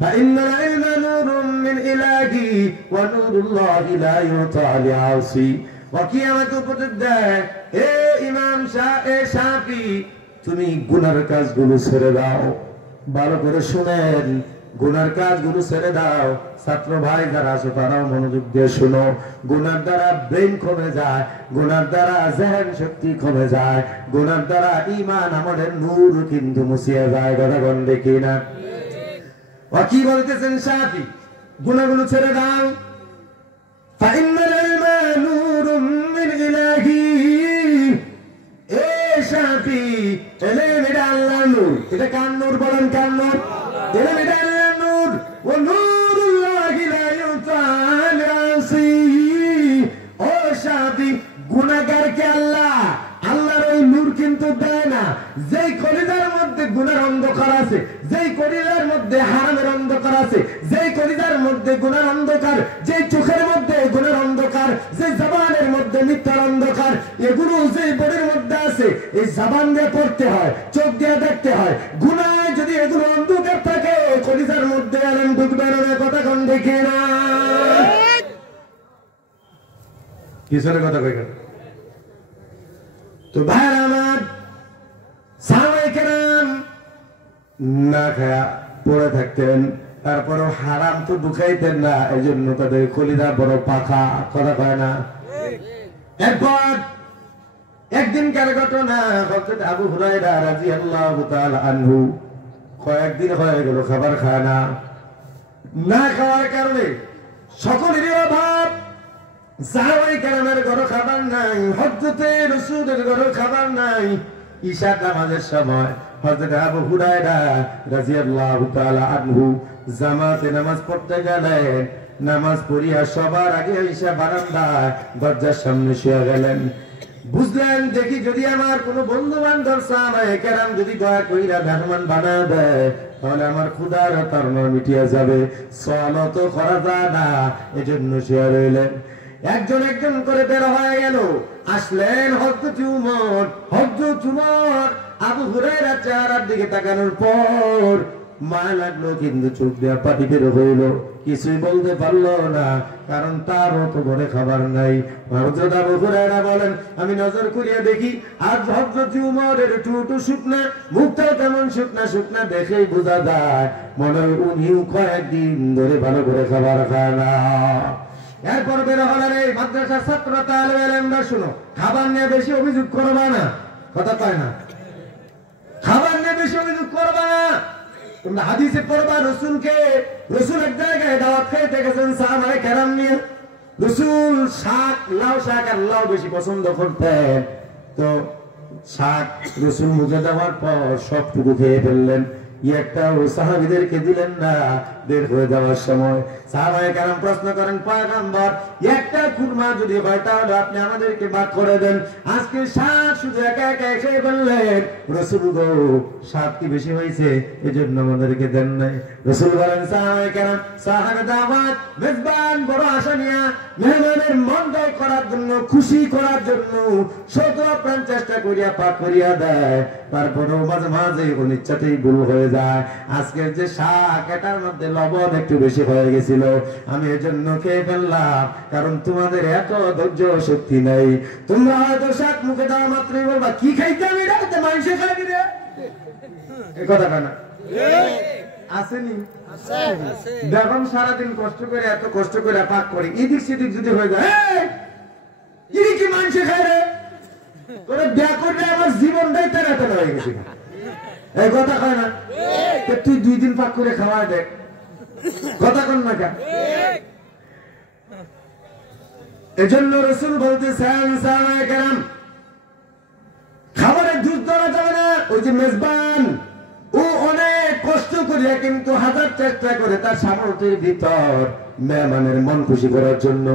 فإن العلم نور من إلهي ونور الله لا يطاع لعاصي وقيامت উপদেশ এ ইমাম শাফি তুমি গুনার কাজগুলো ছেড়ে দাও ভালো করে শুনেন গুনার কাজগুলো ছেড়ে দাও ছাত্র ভাই যারা আছে তারাও মনোযোগ দিয়ে শুনো গুনার দ্বারা ব্রেন কমে যায় গুনার দ্বারা জেহেন শক্তি কমে যায় গুনার দ্বারা ঈমান আমাদের নূর কিন্তু মুছিয়ে যায় কথা কোন দেখি না কি বলতেছেন শাফি গুনাহগুলো ছেড়ে দাও ফাইন্নাল ইলমা নূরুম মিন ইলাহি এ শাফি ইলম এটা আল্লাহর নূর এটা কার নূর বলেন কার নূর ইলম এটা আল্লাহর নূর ও নূরুল্লাহি লা ইউতাল আসি ও শাফি গুনাহগারকে আল্লাহর ওই নূর কিন্তু দেয় না যেই কলিজার মধ্যে গুনার অন্ধকার আছে যেই কলিজার মধ্যে হারামের অন্ধকার আছে যেই কলিজার মধ্যে গুনার অন্ধকার যেই চোখের মধ্যে গুনার অন্ধকার যে জবানের মধ্যে মিথ্যার অন্ধকার এগুলো যেই বডির মধ্যে আছে এই জবান দিয়ে পড়তে হয় চোখ দিয়ে দেখতে হয় গুনায় যদি এগুলো অন্ধকার থাকে কলিজার মধ্যে আলেম ঢুকবে না কথা কোন দেখে না কিসের কথা কই তো ভাইরা আমার সাহাবায়ে কেরাম না খায়া পড়ে থাকতেন তারপরও হারাম তো ঢুকাইতেন না এই জন্য তাদের কলিজা বড় পাখা কথা কয় না এরপর একদিনকার ঘটনা হযরত আবু হুরায়রা রাদিয়াল্লাহু তাআলা আনহু কয়েকদিন হয়ে গেল খাবার খায় না খাওয়ার কারণে সকলেরই অভাব সাহাবায়ে কেরামের ঘরে খাবার নাই হযরতে রাসূলের ঘরে খাবার নাই ঈশা নামাজের সময় হযরত আবু হুরায়রা রাদিয়াল্লাহু তাআলা আনহু জামাতে নামাজ পড়তে গেলেন নামাজ পড়িয়া সবার আগে ঈশা বারান্দায় দরজার সামনে শুয়ে গেলেন বুঝলেন দেখি যদি আমার কোনো বন্ধু বান্ধব সাহাবায়ে কেরাম যদি দয়া কইরা মেহমান বানায় দেয় তাহলে আমার ক্ষুধার তরনা মিটিয়ে যাবে সালাত করা যায় না এজন্য শুয়ে রইলেন একজন একজন করে বের হয়ে গেল আসলেন হযরত উমর আবু হুরায়রা চেহারার দিকে তাকানোর পর মায়া লাগলো কিন্তু চোখ দিয়ে পানি বের হইল কিছুই বলতে পারলো না কারণ তারও তো ঘরে খাবার নাই হযরত আবু হুরায়রা বলেন আমি নজর করিয়া দেখি আজ হযরত উমরের টুটু শুকনা মুখটা কেমন শুকনা শুকনা দেখেই বোঝা যায় মনে হয় উনিও কয়েকদিন ধরে ভালো করে খাবার খায় না এরপর বের হলেন এই মাদ্রাসার ছাত্র তালেবে ইলমরা শুনো খাবার নিয়ে বেশি অভিযোগ করবা না কথা পায় না খাবার নিয়ে বেশি অভিযোগ করবা না তোমরা হাদিসে পড়বা রাসূল এক জায়গায় দাওয়াত খেতে গেছেন সাহাবায়ে কেরাম নিয়ে রাসূল শাক লাউ শাক আর লাউ বেশি পছন্দ করতেন তো শাক রাসূল মুখে দেওয়ার পর সবটুকু খেয়ে ফেললেন একটা সাহাবীদেরকে দিলেন না বের হয়ে যাওয়ার সময় সাহাবায়ে কেরাম প্রশ্ন করেন পয়গম্বর একটা কুরমা যদি হয় তাহলে আপনি আমাদেরকে ভাগ করে দেন আজকে শাক শুধু একা একা খেয়ে ফেললেন রাসূল গো শাক কি বেশি হয়েছে এজন্য আমাদেরকে দেন নাই রাসূল বলেন সাহাবায়ে কেরাম সাহার দাওয়াত মেজবান বড় আশা নিয়ে মেহমানের মন জয় করার জন্য খুশি করার জন্য শত প্রাণ চেষ্টা করিয়া পাক করিয়া দেয় তারপরেও মাঝে মাঝে অনিচ্ছাতেই ভুল হয়ে যায় আজকের যে শাক এটার মধ্যে লবণ একটু বেশি হয়ে গেছিল আমি এজন্য খেয়ে ফেললাম কারণ তোমাদের এত ধৈর্য শক্তি নেই তোমরা হয়তো শাক মুখে দেওয়া মাত্রই বলবা কি খাইতে আমি এটা মাংস খাইবি রে এই কথা কেন আসেনি দেখুন সারাদিন কষ্ট করে এত কষ্ট করে পাক করি এদিক সেদিক যদি হয়ে যায় কি মাংস খায় রে তোরা বিয়া করলে আমার জীবনটাই তেরা তেরা হয়ে গেছে এই কথা কয় না তুই 2 দিন পাক করে খাওয়া দেখ কথা কন না কেন এজন্য রাসূল বলতেছেন সাহাবায়ে কেরাম খাবারের দুধ ধরা যাবে না ওই যে মেজবান ও অনেক কষ্ট করিয়া কিন্তু হাজার চেষ্টা করে তার সামর্থ্যের ভিতর মেহমানের মন খুশি করার জন্য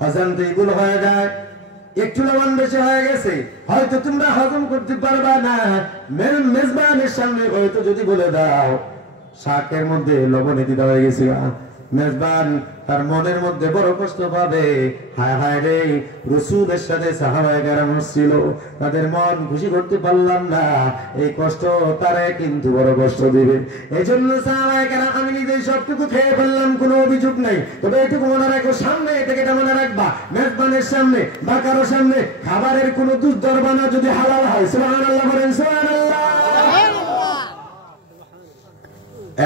অজান্তে এগুলো হয়ে যায় একটু লবণ বেশি হয়ে গেছে হয়তো তোমরা হজম করতে পারবা না মেজবানের সামনে হয়তো যদি বলে দাও শাকের মধ্যে লবণ এটি দেওয়া হয়ে গেছে মেজবান তার মনের মধ্যে বড় কষ্ট পাবে, হায় হায় রে, রাসূলের সাথে সাহাবায়ে কেরাম ছিল, তাদের মন খুশি করতে পারলাম না, এই কষ্ট তারে কিন্তু বড় কষ্ট দিবে। এই জন্য সাহাবায়ে কেরাম, আমি নিজে সবটুকু খেয়ে ফেললাম, কোনো অভিযোগ নাই, তবে এটুকু মনে রাখো, সামনে থেকে এটা মনে রাখবা, মেজবানের সামনে বা কারো সামনে খাবারের কোনো দুর্দরবানা যদি হালাল হয়, সুবহানাল্লাহ বলেন, সুবহানাল্লাহ।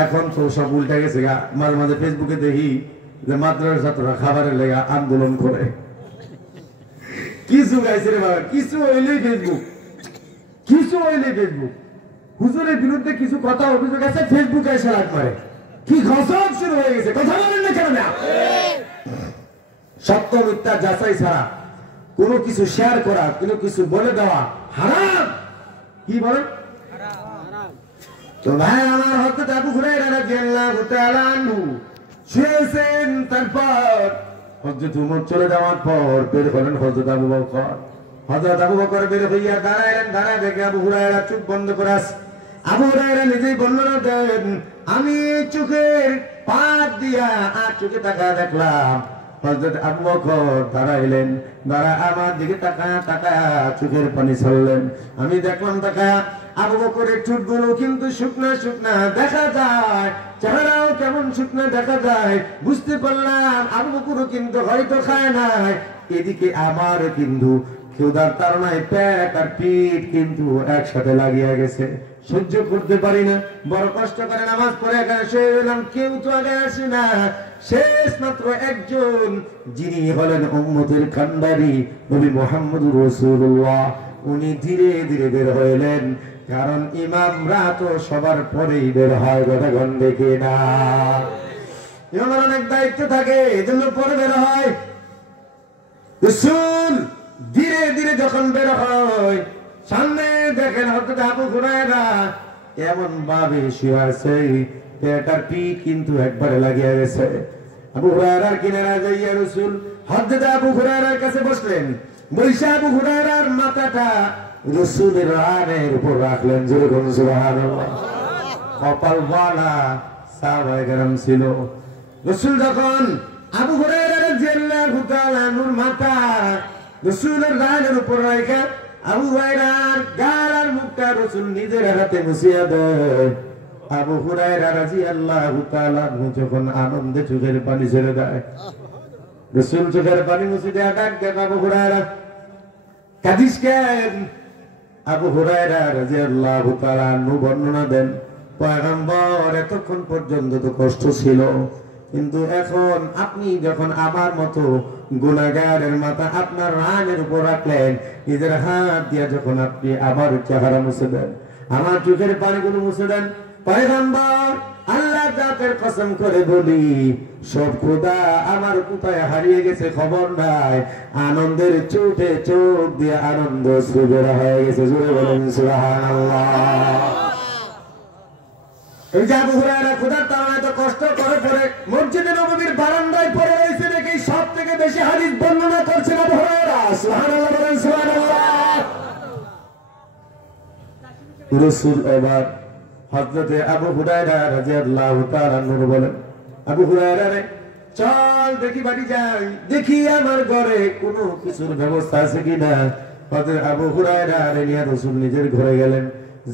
এখন তো সব উল্টে গেছে, মাঝে মাঝে ফেসবুকে দেখি যে মাদ্রাসার ছাত্ররা খাবারের লেগে আন্দোলন করে, কিছু গাইছে রে বাবা, কিছু হইলেই ফেসবুক, কিছু হইলেই ফেসবুক, হুজুরের বিরুদ্ধে কিছু কথা অভিযোগ আছে, ফেসবুকে এসে লাগ মারে, কি ঘসক শুরু হয়ে গেছে, কথা বলেন না কেন না? সত্য মিথ্যা যাচাই ছাড়া কোনো কিছু শেয়ার করা, কোনো কিছু বলে দেওয়া হারাম। কি বলেন? তো ভাই আমার, হযরত আবু হুরায়রা রাদিয়াল্লাহু তাআলা আনহু শুয়েছেন, তারপর হযরত ওমর চলে যাওয়ার পর বের হলেন হযরত আবু বকর। হযরত আবু বকর বের হইয়া দাঁড়াইলেন, দাঁড়ায় দেখে আবু হুরায়রা চোখ বন্ধ করে আছে। আবু হুরায়রা নিজেই বর্ণনা দেন, আমি চোখের পাত দিয়া আর চোখে তাকায় দেখলাম হযরত আবু বকর দাঁড়াইলেন, দাঁড়া আমার দিকে তাকায় তাকায় চোখের পানি ছাড়লেন। আমি দেখলাম তাকায় আবু বকরের চুটগুলো কিন্তু শুকনা শুকনা দেখা যায়, চেহারাও কেমন শুকনা দেখা যায়, বুঝতে পারলাম আবু বকরও কিন্তু হয়তো খায় নাই। এদিকে আমার কিন্তু ক্ষুধার তাড়নায় পেট আর পিঠ কিন্তু একসাথে লাগিয়ে গেছে, সহ্য করতে পারি না, বড় কষ্ট করে নামাজ পড়ে এখানে শুয়ে এলাম, কেউ তো আগে আসে না, শেষ মাত্র একজন, যিনি হলেন উম্মতের কান্ডারি নবী মুহাম্মদুর রাসূলুল্লাহ, উনি ধীরে ধীরে বের হইলেন, কারণ ইমামরা তো সবার পরেই বের হয়, ঘটঘন দেখে না, ইমামের অনেক দায়িত্ব থাকে, এজন্য পরে বের হয়। রাসূল ধীরে ধীরে যখন বের হয়, সামনে দেখেন হযরত আবু হুরায়রা এমন ভাবে শুয়ে আছে, পেট আর পিঠ কিন্তু একবারে লাগিয়ে গেছে। আবু হুরায়রার কিনারা যাইয়া রাসূল হযরত আবু হুরায়রার কাছে বসলেন, বৈশা আবু হুরায়রার মাথাটা রাসূলের রানের উপর রাখলেন, যেরকম সুবহানাল্লাহ। কপাল ওয়ালা সাহাবায়ে কেরাম ছিল। রাসূল যখন আবু হুরায়রা রাদিয়াল্লাহু তাআলা আনহুর মাথা রাসূলের রানের উপর রাখা, আবু হুরায়রার গাল আর মুখটা রাসূল নিজের হাতে মুছিয়া দেয়। আবু হুরায়রা রাদিয়াল্লাহু তাআলা আনহু যখন আনন্দে চোখের পানি ছেড়ে দেয়, রাসূল চোখের পানি মুছে দেয়া ডাক দেন, আবু হুরায়রা কাঁদিস কেন? আবু হুরায়রা রাদিয়াল্লাহু তাআলা আনহু বর্ণনা দেন, পয়গম্বর এতক্ষণ পর্যন্ত তো কষ্ট ছিল, কিন্তু এখন আপনি যখন আমার মতো গুনাহগারের মাথা আপনার রানের উপর রাখলেন, নিজের হাত দিয়ে যখন আপনি আবার চেহারা মুছে দেন, আমার চোখের পানিগুলো মুছে দেন, পয়গম্বর আল্লাহ জাতের কসম করে বলি, সব খোদা আমার কোথায় হারিয়ে গেছে খবর নাই, আনন্দের চোটে চোখ দিয়ে আনন্দ বের হয়ে গেছে, জোরে বলেন সুবহানাল্লাহ। এই যে আবু হুরায়রা খোদার তাড়নায় এত কষ্ট করে পরে মসজিদে নববীর বারান্দায় পড়ে রয়েছে, দেখি সব থেকে বেশি হাদিস বর্ণনা করছেন আবু হুরায়রা, সুবহানাল্লাহ বলেন, সুবহানাল্লাহ। রাসূল এবার হযরতে আবু হুরায়রা রাদিয়াল্লাহু তাআলা আনহু বলেন, আবু হুরায়রা রে চল দেখি বাড়ি যাই, দেখি আমার ঘরে কোনো কিছুর ব্যবস্থা আছে কিনা। হযরত আবু হুরায়রা নিয়ে রাসূল নিজের ঘরে গেলেন,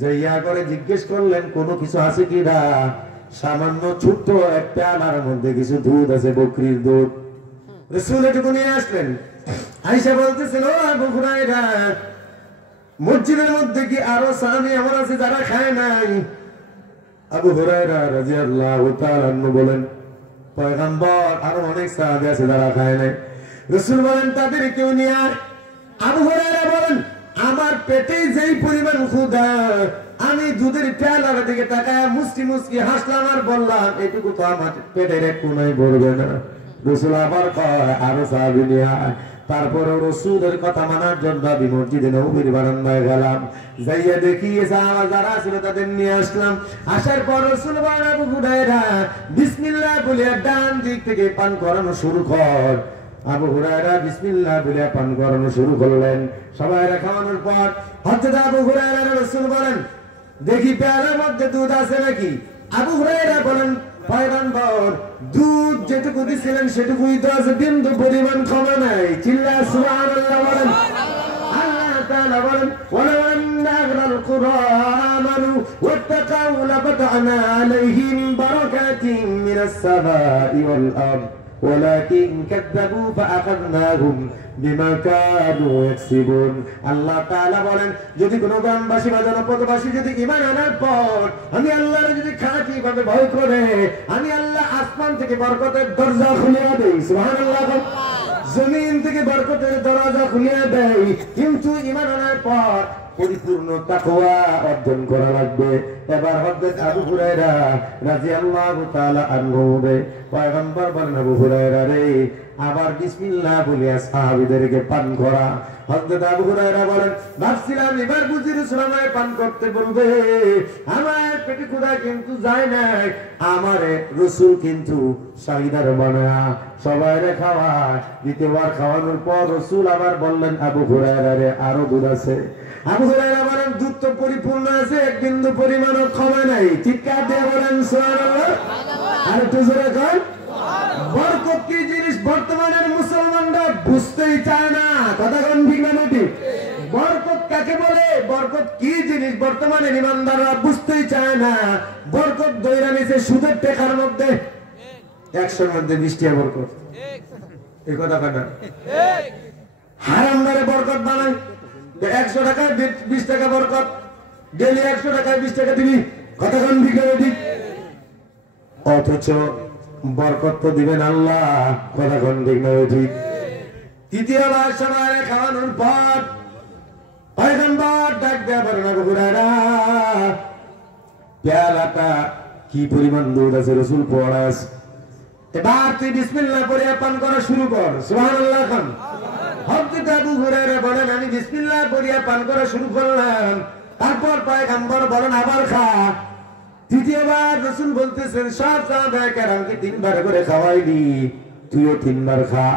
যাইয়া করে জিজ্ঞেস করলেন কোনো কিছু আছে কিনা। সামান্য ছোট্ট একটা পেয়ালার মধ্যে কিছু দুধ আছে, বকরির দুধ। রাসূল এটুকু নিয়ে আসলেন, আয়েশা বলতেছেন, ও আবু হুরায়রা, মসজিদের মধ্যে কি আরো সাহাবী এমন আছে যারা খায় নাই? আবু হুরায়রা রাদিয়াল্লাহু তাআলা আনহু বলেন, পয়গম্বর আরো অনেক সাহাবী আছে যারা খায় নাই। রাসূল বলেন, তাদের কেউ নিয়ে আয়। আবু হুরায়রা বলেন, আমার পেটে যেই পরিমাণ ক্ষুধা, আমি দুধের পেয়ালার দিকে তাকায় মুস্কি মুস্কি হাসলাম আর বললাম, এটুকু তো আমার পেটের এক কোনায় ভরবে না। রাসূল আবার কয়, আরো সাহাবী নিয়ে আয়। তারপরে রাসূলের কথা মানার জন্য আমি মসজিদে নববীর বারান্দায় গেলাম, যাইয়া দেখি সাহাবা যারা ছিল তাদের নিয়ে আসলাম। আসার পর রাসূল বলেন, আবু হুরায়রা বিসমিল্লাহ বলে ডান দিক থেকে পান করানো শুরু কর। আবু হুরায়রা বিসমিল্লাহ বলে পান করানো শুরু করলেন। সবাই খাওয়ানোর পর হযরত আবু হুরায়রা রাসূল বলেন, দেখি পেয়ালার মধ্যে দুধ আছে নাকি? আবু হুরায়রা বলেন, পয়গম্বর দুধ যেটুকু দিছিলেন সেটুকুই তো আছে, বিন্দু পরিমাণ ক্ষমা নাই। চিল্লা সুবহানাল্লাহ বলেন। আল্লাহ তাআলা বলেন ওয়ালাউ আন্না আহলাল কুরা আমানু ওয়াত্তাকাউ লাফাতাহনা আলাইহিম বারাকাতিন মিনাস সামাই ওয়াল আরদ ওয়ালাকিন কাযযাবু ফাআখাযনাহুম বিমা কানু ইয়াকসিবুন। আল্লাহ তাআলা বলেন যদি কোন গ্রামবাসী বা জনপদবাসী যদি ঈমান আনার পর আমি আল্লাহর যদি খাঁটি ভাবে ভয় করে, আমি আল্লাহ আসমান থেকে বরকতের দরজা খুলে দেই। সুবহানাল্লাহ। জমিন থেকে বরকতের দরজা খুলে দেই, কিন্তু ঈমান আনার পর পরিপূর্ণ তাকওয়া অর্জন করা লাগবে। এবার হযরত আবু হুরায়রা রাদিয়াল্লাহু তাআলা আনহু পয়গম্বর বলেন, আবু হুরায়রা রে আবার বিসমিল্লাহ বলে সাহাবীদেরকে পান করা। হযরত আবু হুরায়রা বলেন ভাবছিলাম এবার বুঝি রাসূল আমায় পান করতে বলবে, আমার পেটে ক্ষুধা কিন্তু যায় না, আমারে রাসূল কিন্তু শাহিদার বানায়া সবাইরে খাওয়ায়। দ্বিতীয়বার খাওয়ানোর পর রাসূল আবার বললেন আবু হুরায়রা রে আরো দুধ আছে। আবু হুরায়রা বলেন দুধ তো পরিপূর্ণ আছে, এক বিন্দু পরিমাণও ক্ষমা নাই। চিৎকার দিয়ে বলেন সুবহানাল্লাহ। আর একটু জোরে কর। বরকত কি জিনিস বর্তমানের মুসলমানরা বুঝতেই চায় না। কথা কোন ঠিক না ঠিক? বরকত কাকে বলে, বরকত কি জিনিস বর্তমানের ইমানদাররা বুঝতেই চায় না। বরকত দইরা নিছে সুদের টাকার মধ্যে, 100-র মধ্যে 20 টাকা বরকত। এই কথা কাটা হারাম ধরে বরকত বানায়। 100 টাকায় 20 টাকা বরকত, ডেলি 100 টাকায় 20 টাকা দিবি। কথা কোন ঠিক না ঠিক? অথচ বরকত তো দিবেন আল্লাহ। কথা কোন ঠিক না ঠিক? তৃতীয়বার সবাই খাওয়ানোর পর পয়গম্বর ডাক দেয়া বলেন আবু হুরায়রা পেয়ালাটা কি পরিমাণ দুধ আছে রাসূল পড়াস, এবার তুই বিসমিল্লাহ পড়ে পান করা শুরু কর। সুবহানাল্লাহ। খান হযরত আবু হুরায়রা বলেন আমি বিসমিল্লাহ পড়ে পান করা শুরু করলাম। তারপর পয়গম্বর বলেন আবার খা। তৃতীয়বার রাসূল বলতেছেন সব সাহাবায়ে কেরামকে 3 বার করে খাওয়াইলি, তুইও 3 বার খা।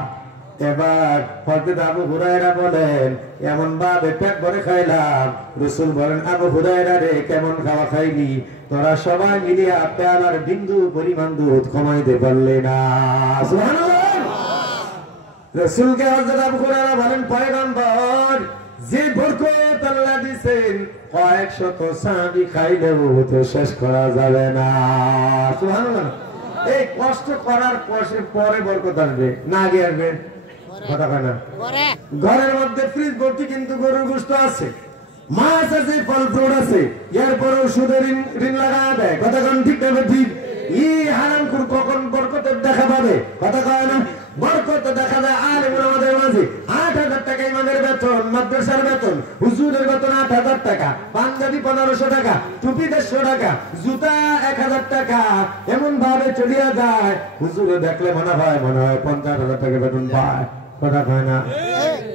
এবার হযরত আবু হুরায়রা বলেন এমন ভাবে পেট ভরে খাইলাম। রাসূল বলেন আবু হুরায়রা রে কেমন খাওয়া খাইলি, তোরা সবাই মিলিয়া পেয়ালার বিন্দু পরিমাণ দুধ কমাইতে পারলে না। সুবহানাল্লাহ। রাসূলকে হযরত আবু হুরায়রা বলেন পয়গম্বর যে বরকত আল্লাহ দিবেন কয়েক শত সাহাবী খাইলেও তো শেষ করা যাবে না। সুবহানাল্লাহ। এই কষ্ট করার পরে বরকত আসবে না, আগে আসবে? কথা কয় না। ঘরের মধ্যে ফ্রিজ ভর্তি কিন্তু গরুর গোশত আছে, মাছ আছে, ফল ফ্রুট আছে, এরপরেও সুদের ঋণ লাগায় দেয়। কথা কোন ঠিক না ঠিক? এই হারামখোর কখন বরকতের দেখা পাবে? কথা কয় না। বরকত দেখা যায় আলেমুল আমাদের মাঝে 8,000 টাকা ইমামের বেতন, মাদ্রাসার বেতন, হুজুরের বেতন 8,000 টাকা, পাঞ্জাবি 1500 টাকা, টুপি 150 টাকা, জুতা 1000 টাকা, এমন ভাবে চলিয়া যায় হুজুরে দেখলে মনে হয় 50,000 টাকা বেতন পায়। কথা কয় না।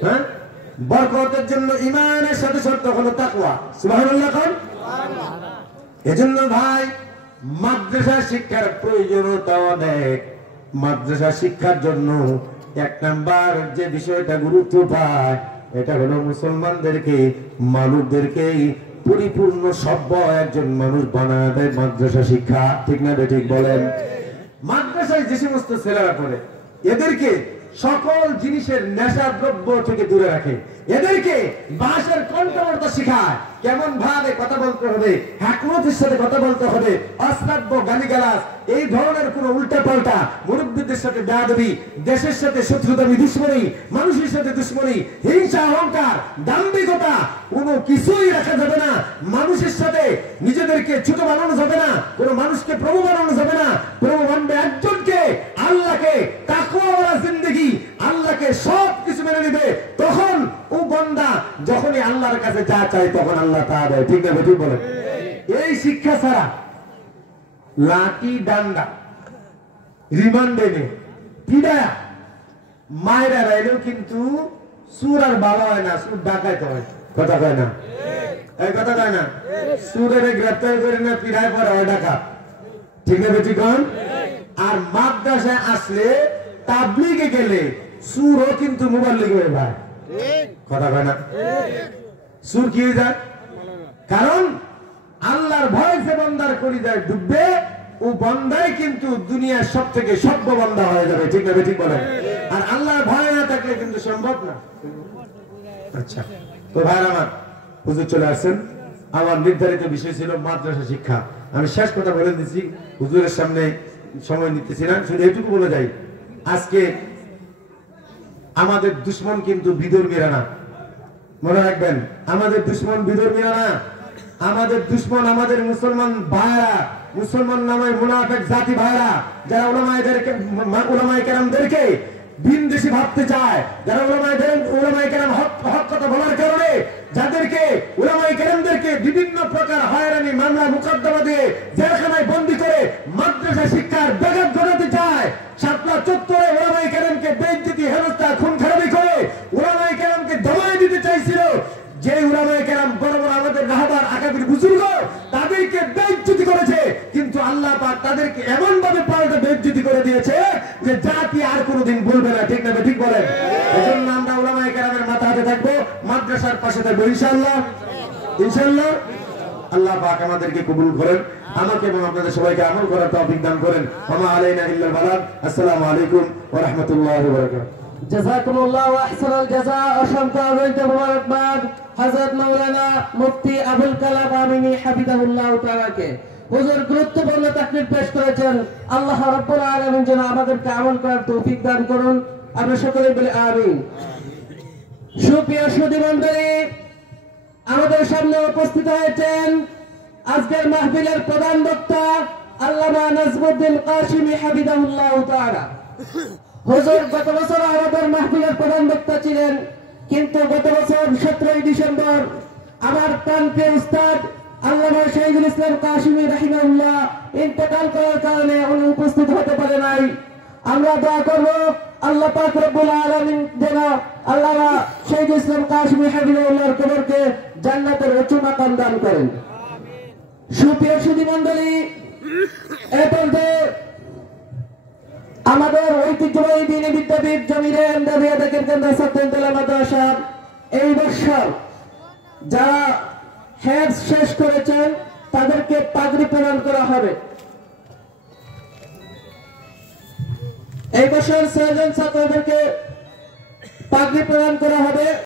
হ্যাঁ, বরকতের জন্য ঈমানের সাথে শর্ত হলো তাকওয়া। সুবহানাল্লাহ। কোন এজন্য ভাই মাদ্রাসা শিক্ষার প্রয়োজনীয়তা অনেক। মাদ্রাসা শিক্ষার জন্য 1 নাম্বার যে বিষয়টা গুরুত্ব পায় এটা হলো মুসলমানদেরকে, মানুষদেরকে পরিপূর্ণ সভ্য একজন মানুষ বানায় দেয় মাদ্রাসা শিক্ষা। ঠিক না ঠিক বলেন? মাদ্রাসায় যে সমস্ত ছেলেরা পড়ে এদেরকে সকল জিনিসের নেশা দ্রব্য থেকে দূরে রাখে, এদেরকে ভাষার কণ্ঠবর্তা শেখায়, কেমন ভাবে কথা বলতে হবে, হাকমতের সাথে কথা বলতে হবে, অশ্রাব্য গালিগালাজ এই ধরনের কোন উল্টা পাল্টা, মুরব্বীদের সাথে বেয়াদবি, দেশের সাথে শত্রুতামি, দুশ্মনী, মানুষের সাথে দুশ্মনী, হিংসা, অহংকার, দাম্ভিকতা কোনো কিছুই রাখা যাবে না। মানুষের সাথে নিজেদেরকে ছোট বানানো যাবে না, কোনো মানুষকে প্রভু বানানো যাবে না। প্রভু মানবে একজনকে, আল্লাহকে। তাকওয়াওয়ালা জিন্দেগি, আল্লাহকে সব কিছু মেনে নিবে। তখন ও বান্দা যখনই আল্লাহর কাছে যা চায় তখন আল্লাহ তা দেয়। ঠিক না ঠিক বলেন? এই শিক্ষা ছাড়া লাঠি ডান্ডা রিমান্ডে নে পিডায়া মায়েরা রাইলেও কিন্তু সুর আর বাবা হয় না, সুর ডাকাইতে হয়। কথা কয় না? এই কথা কয় না? সুরের গ্রেফতার করে না পিড়ায় পরে হয় ডাকা। ঠিক না ঠিক? আর মাদ্রাসায় আসলে তাবলীগে গেলে সুরও কিন্তু মুবাল্লিগ হয়ে যায়। কথা কয় না? সুর কি হয়ে যায়? কারণ আল্লাহর ভয় যে বান্দার কলিজায় ডুববে ও বান্দাই কিন্তু দুনিয়ার সব থেকে সভ্য বান্দা হয়ে যাবে, ঠিক না ঠিক বলেন? আর আল্লাহর ভয় না থাকলে কিন্তু সম্ভব না। আচ্ছা, তো ভাই আমার হুজুর চলে আসছেন। আমার নির্ধারিত বিষয় ছিল মাদ্রাসা শিক্ষা। আমি শেষ কথা বলে দিচ্ছি, হুজুরের সামনে সময় নিতেছি না, শুধু এটুকু বলে যাই, আজকে আমাদের দুশ্মন কিন্তু বিধর্মীরা না, মনে রাখবেন। আমাদের দুশ্মন বিধর্মীরা না, আমাদের দুশ্মন আমাদের মুসলমান ভাইরা, মুসলমান নামের মুনাফিক জাতি ভাইরা, যারা উলামায়ে কেরামদেরকে বিনদেশী ভাবতে চায়, যারা উলামায়ে কেরাম হক কথা বলার কারণে যাদেরকে উলামায়ে কেরামদেরকে বিভিন্ন প্রকার হয়রানি মামলা মোকদ্দমা দিয়ে জেলখানায় বন্দী করে মাদ্রাসা শিক্ষার ব্যাঘাত ঘটাতে চায়, শাপলা চত্বরে উলামায়ে কেরামকে বেইজ্জতি, হেনস্থা, খুন খারাপি করে উলামায়ে কেরামকে দমায় দিতে চাইছিল, যে উলামায়ে কেরাম বড় বড় আমাদের রাহবার আকাবির বুজুর্গ তাদেরকে বেইজ্জতি করেছে, কিন্তু আল্লাহ পাক তাদেরকে এমন ভাবে পাল্টে বেইজ্জতি করে দিয়েছে যে জাতি আর কোনোদিন বলবে না, ঠিক না ঠিক বলেন? এজন্য আমরা উলামায়ে কেরামের মাথা হাতে থাকবো, মাদ্রাসার পাশে থাকবো ইনশাআল্লাহ। ইনশাআল্লাহ আল্লাহ পাক আমাদেরকে কবুল করেন, আমাকে এবং আপনাদের সবাইকে আমল করার তৌফিক দান করেন। ওয়া আলাইনা ইল্লাল বালাগ। আসসালামু আলাইকুম ওয়া রাহমাতুল্লাহি ওয়া বারাকাতুহু। জাযাকুমুল্লাহু আহসানাল জাযা। অসংখ্য অগণিত মোবারকবাদ হযরত মাওলানা মুফতি আবুল কালাম আমিনী হাফিজাহুল্লাহ তাআলাকে। হুজুর গুরুত্বপূর্ণ তাকরীর পেশ করেছেন। আল্লাহ রাব্বুল আলামিন যেন আমাদেরকে আমল করার তৌফিক দান করুন, আমরা সকলে বলি আমিন। সুপ্রিয় সুধী মণ্ডলী, আমাদের সামনে উপস্থিত হয়েছেন আজকের মাহফিলের প্রধান বক্তা আল্লামা নাজমুদ্দিন কাশিমি হাফিজাহুল্লাহ তাআলা। হুজুর গত বছর আমাদের মাহফিলের প্রধান বক্তা ছিলেন, কিন্তু গত বছর 17 ডিসেম্বর আমার প্রাণপ্রিয় উস্তাদ আল্লামা শহীদুল ইসলাম কাশিমি রাহিমাহুল্লাহ ইন্তেকাল করার কারণে উনি উপস্থিত হতে পারে নাই। আমরা দোয়া করব আল্লাহ পাক রব্বুল আলামিন যেন আল্লামা শহীদুল ইসলাম কাশিমি হাফিজাহুল্লাহর কবরকে জান্নাতের উঁচু মাকাম দান করেন। সুপ্রিয় সুধী মণ্ডলী, এরপরে আমাদের ঐতিহ্যবাহী দ্বীনি বিদ্যাপীঠ জমিরে এমদাদিয়া দাখিল কেন্দ্র ছাত্রদল মাদ্রাসা এই বছর যারা হেফজ শেষ করেছেন তাদেরকে পাগড়ি প্রদান করা হবে। এই বছর 6 জন ছাত্রদেরকে পাগড়ি প্রদান করা হবে।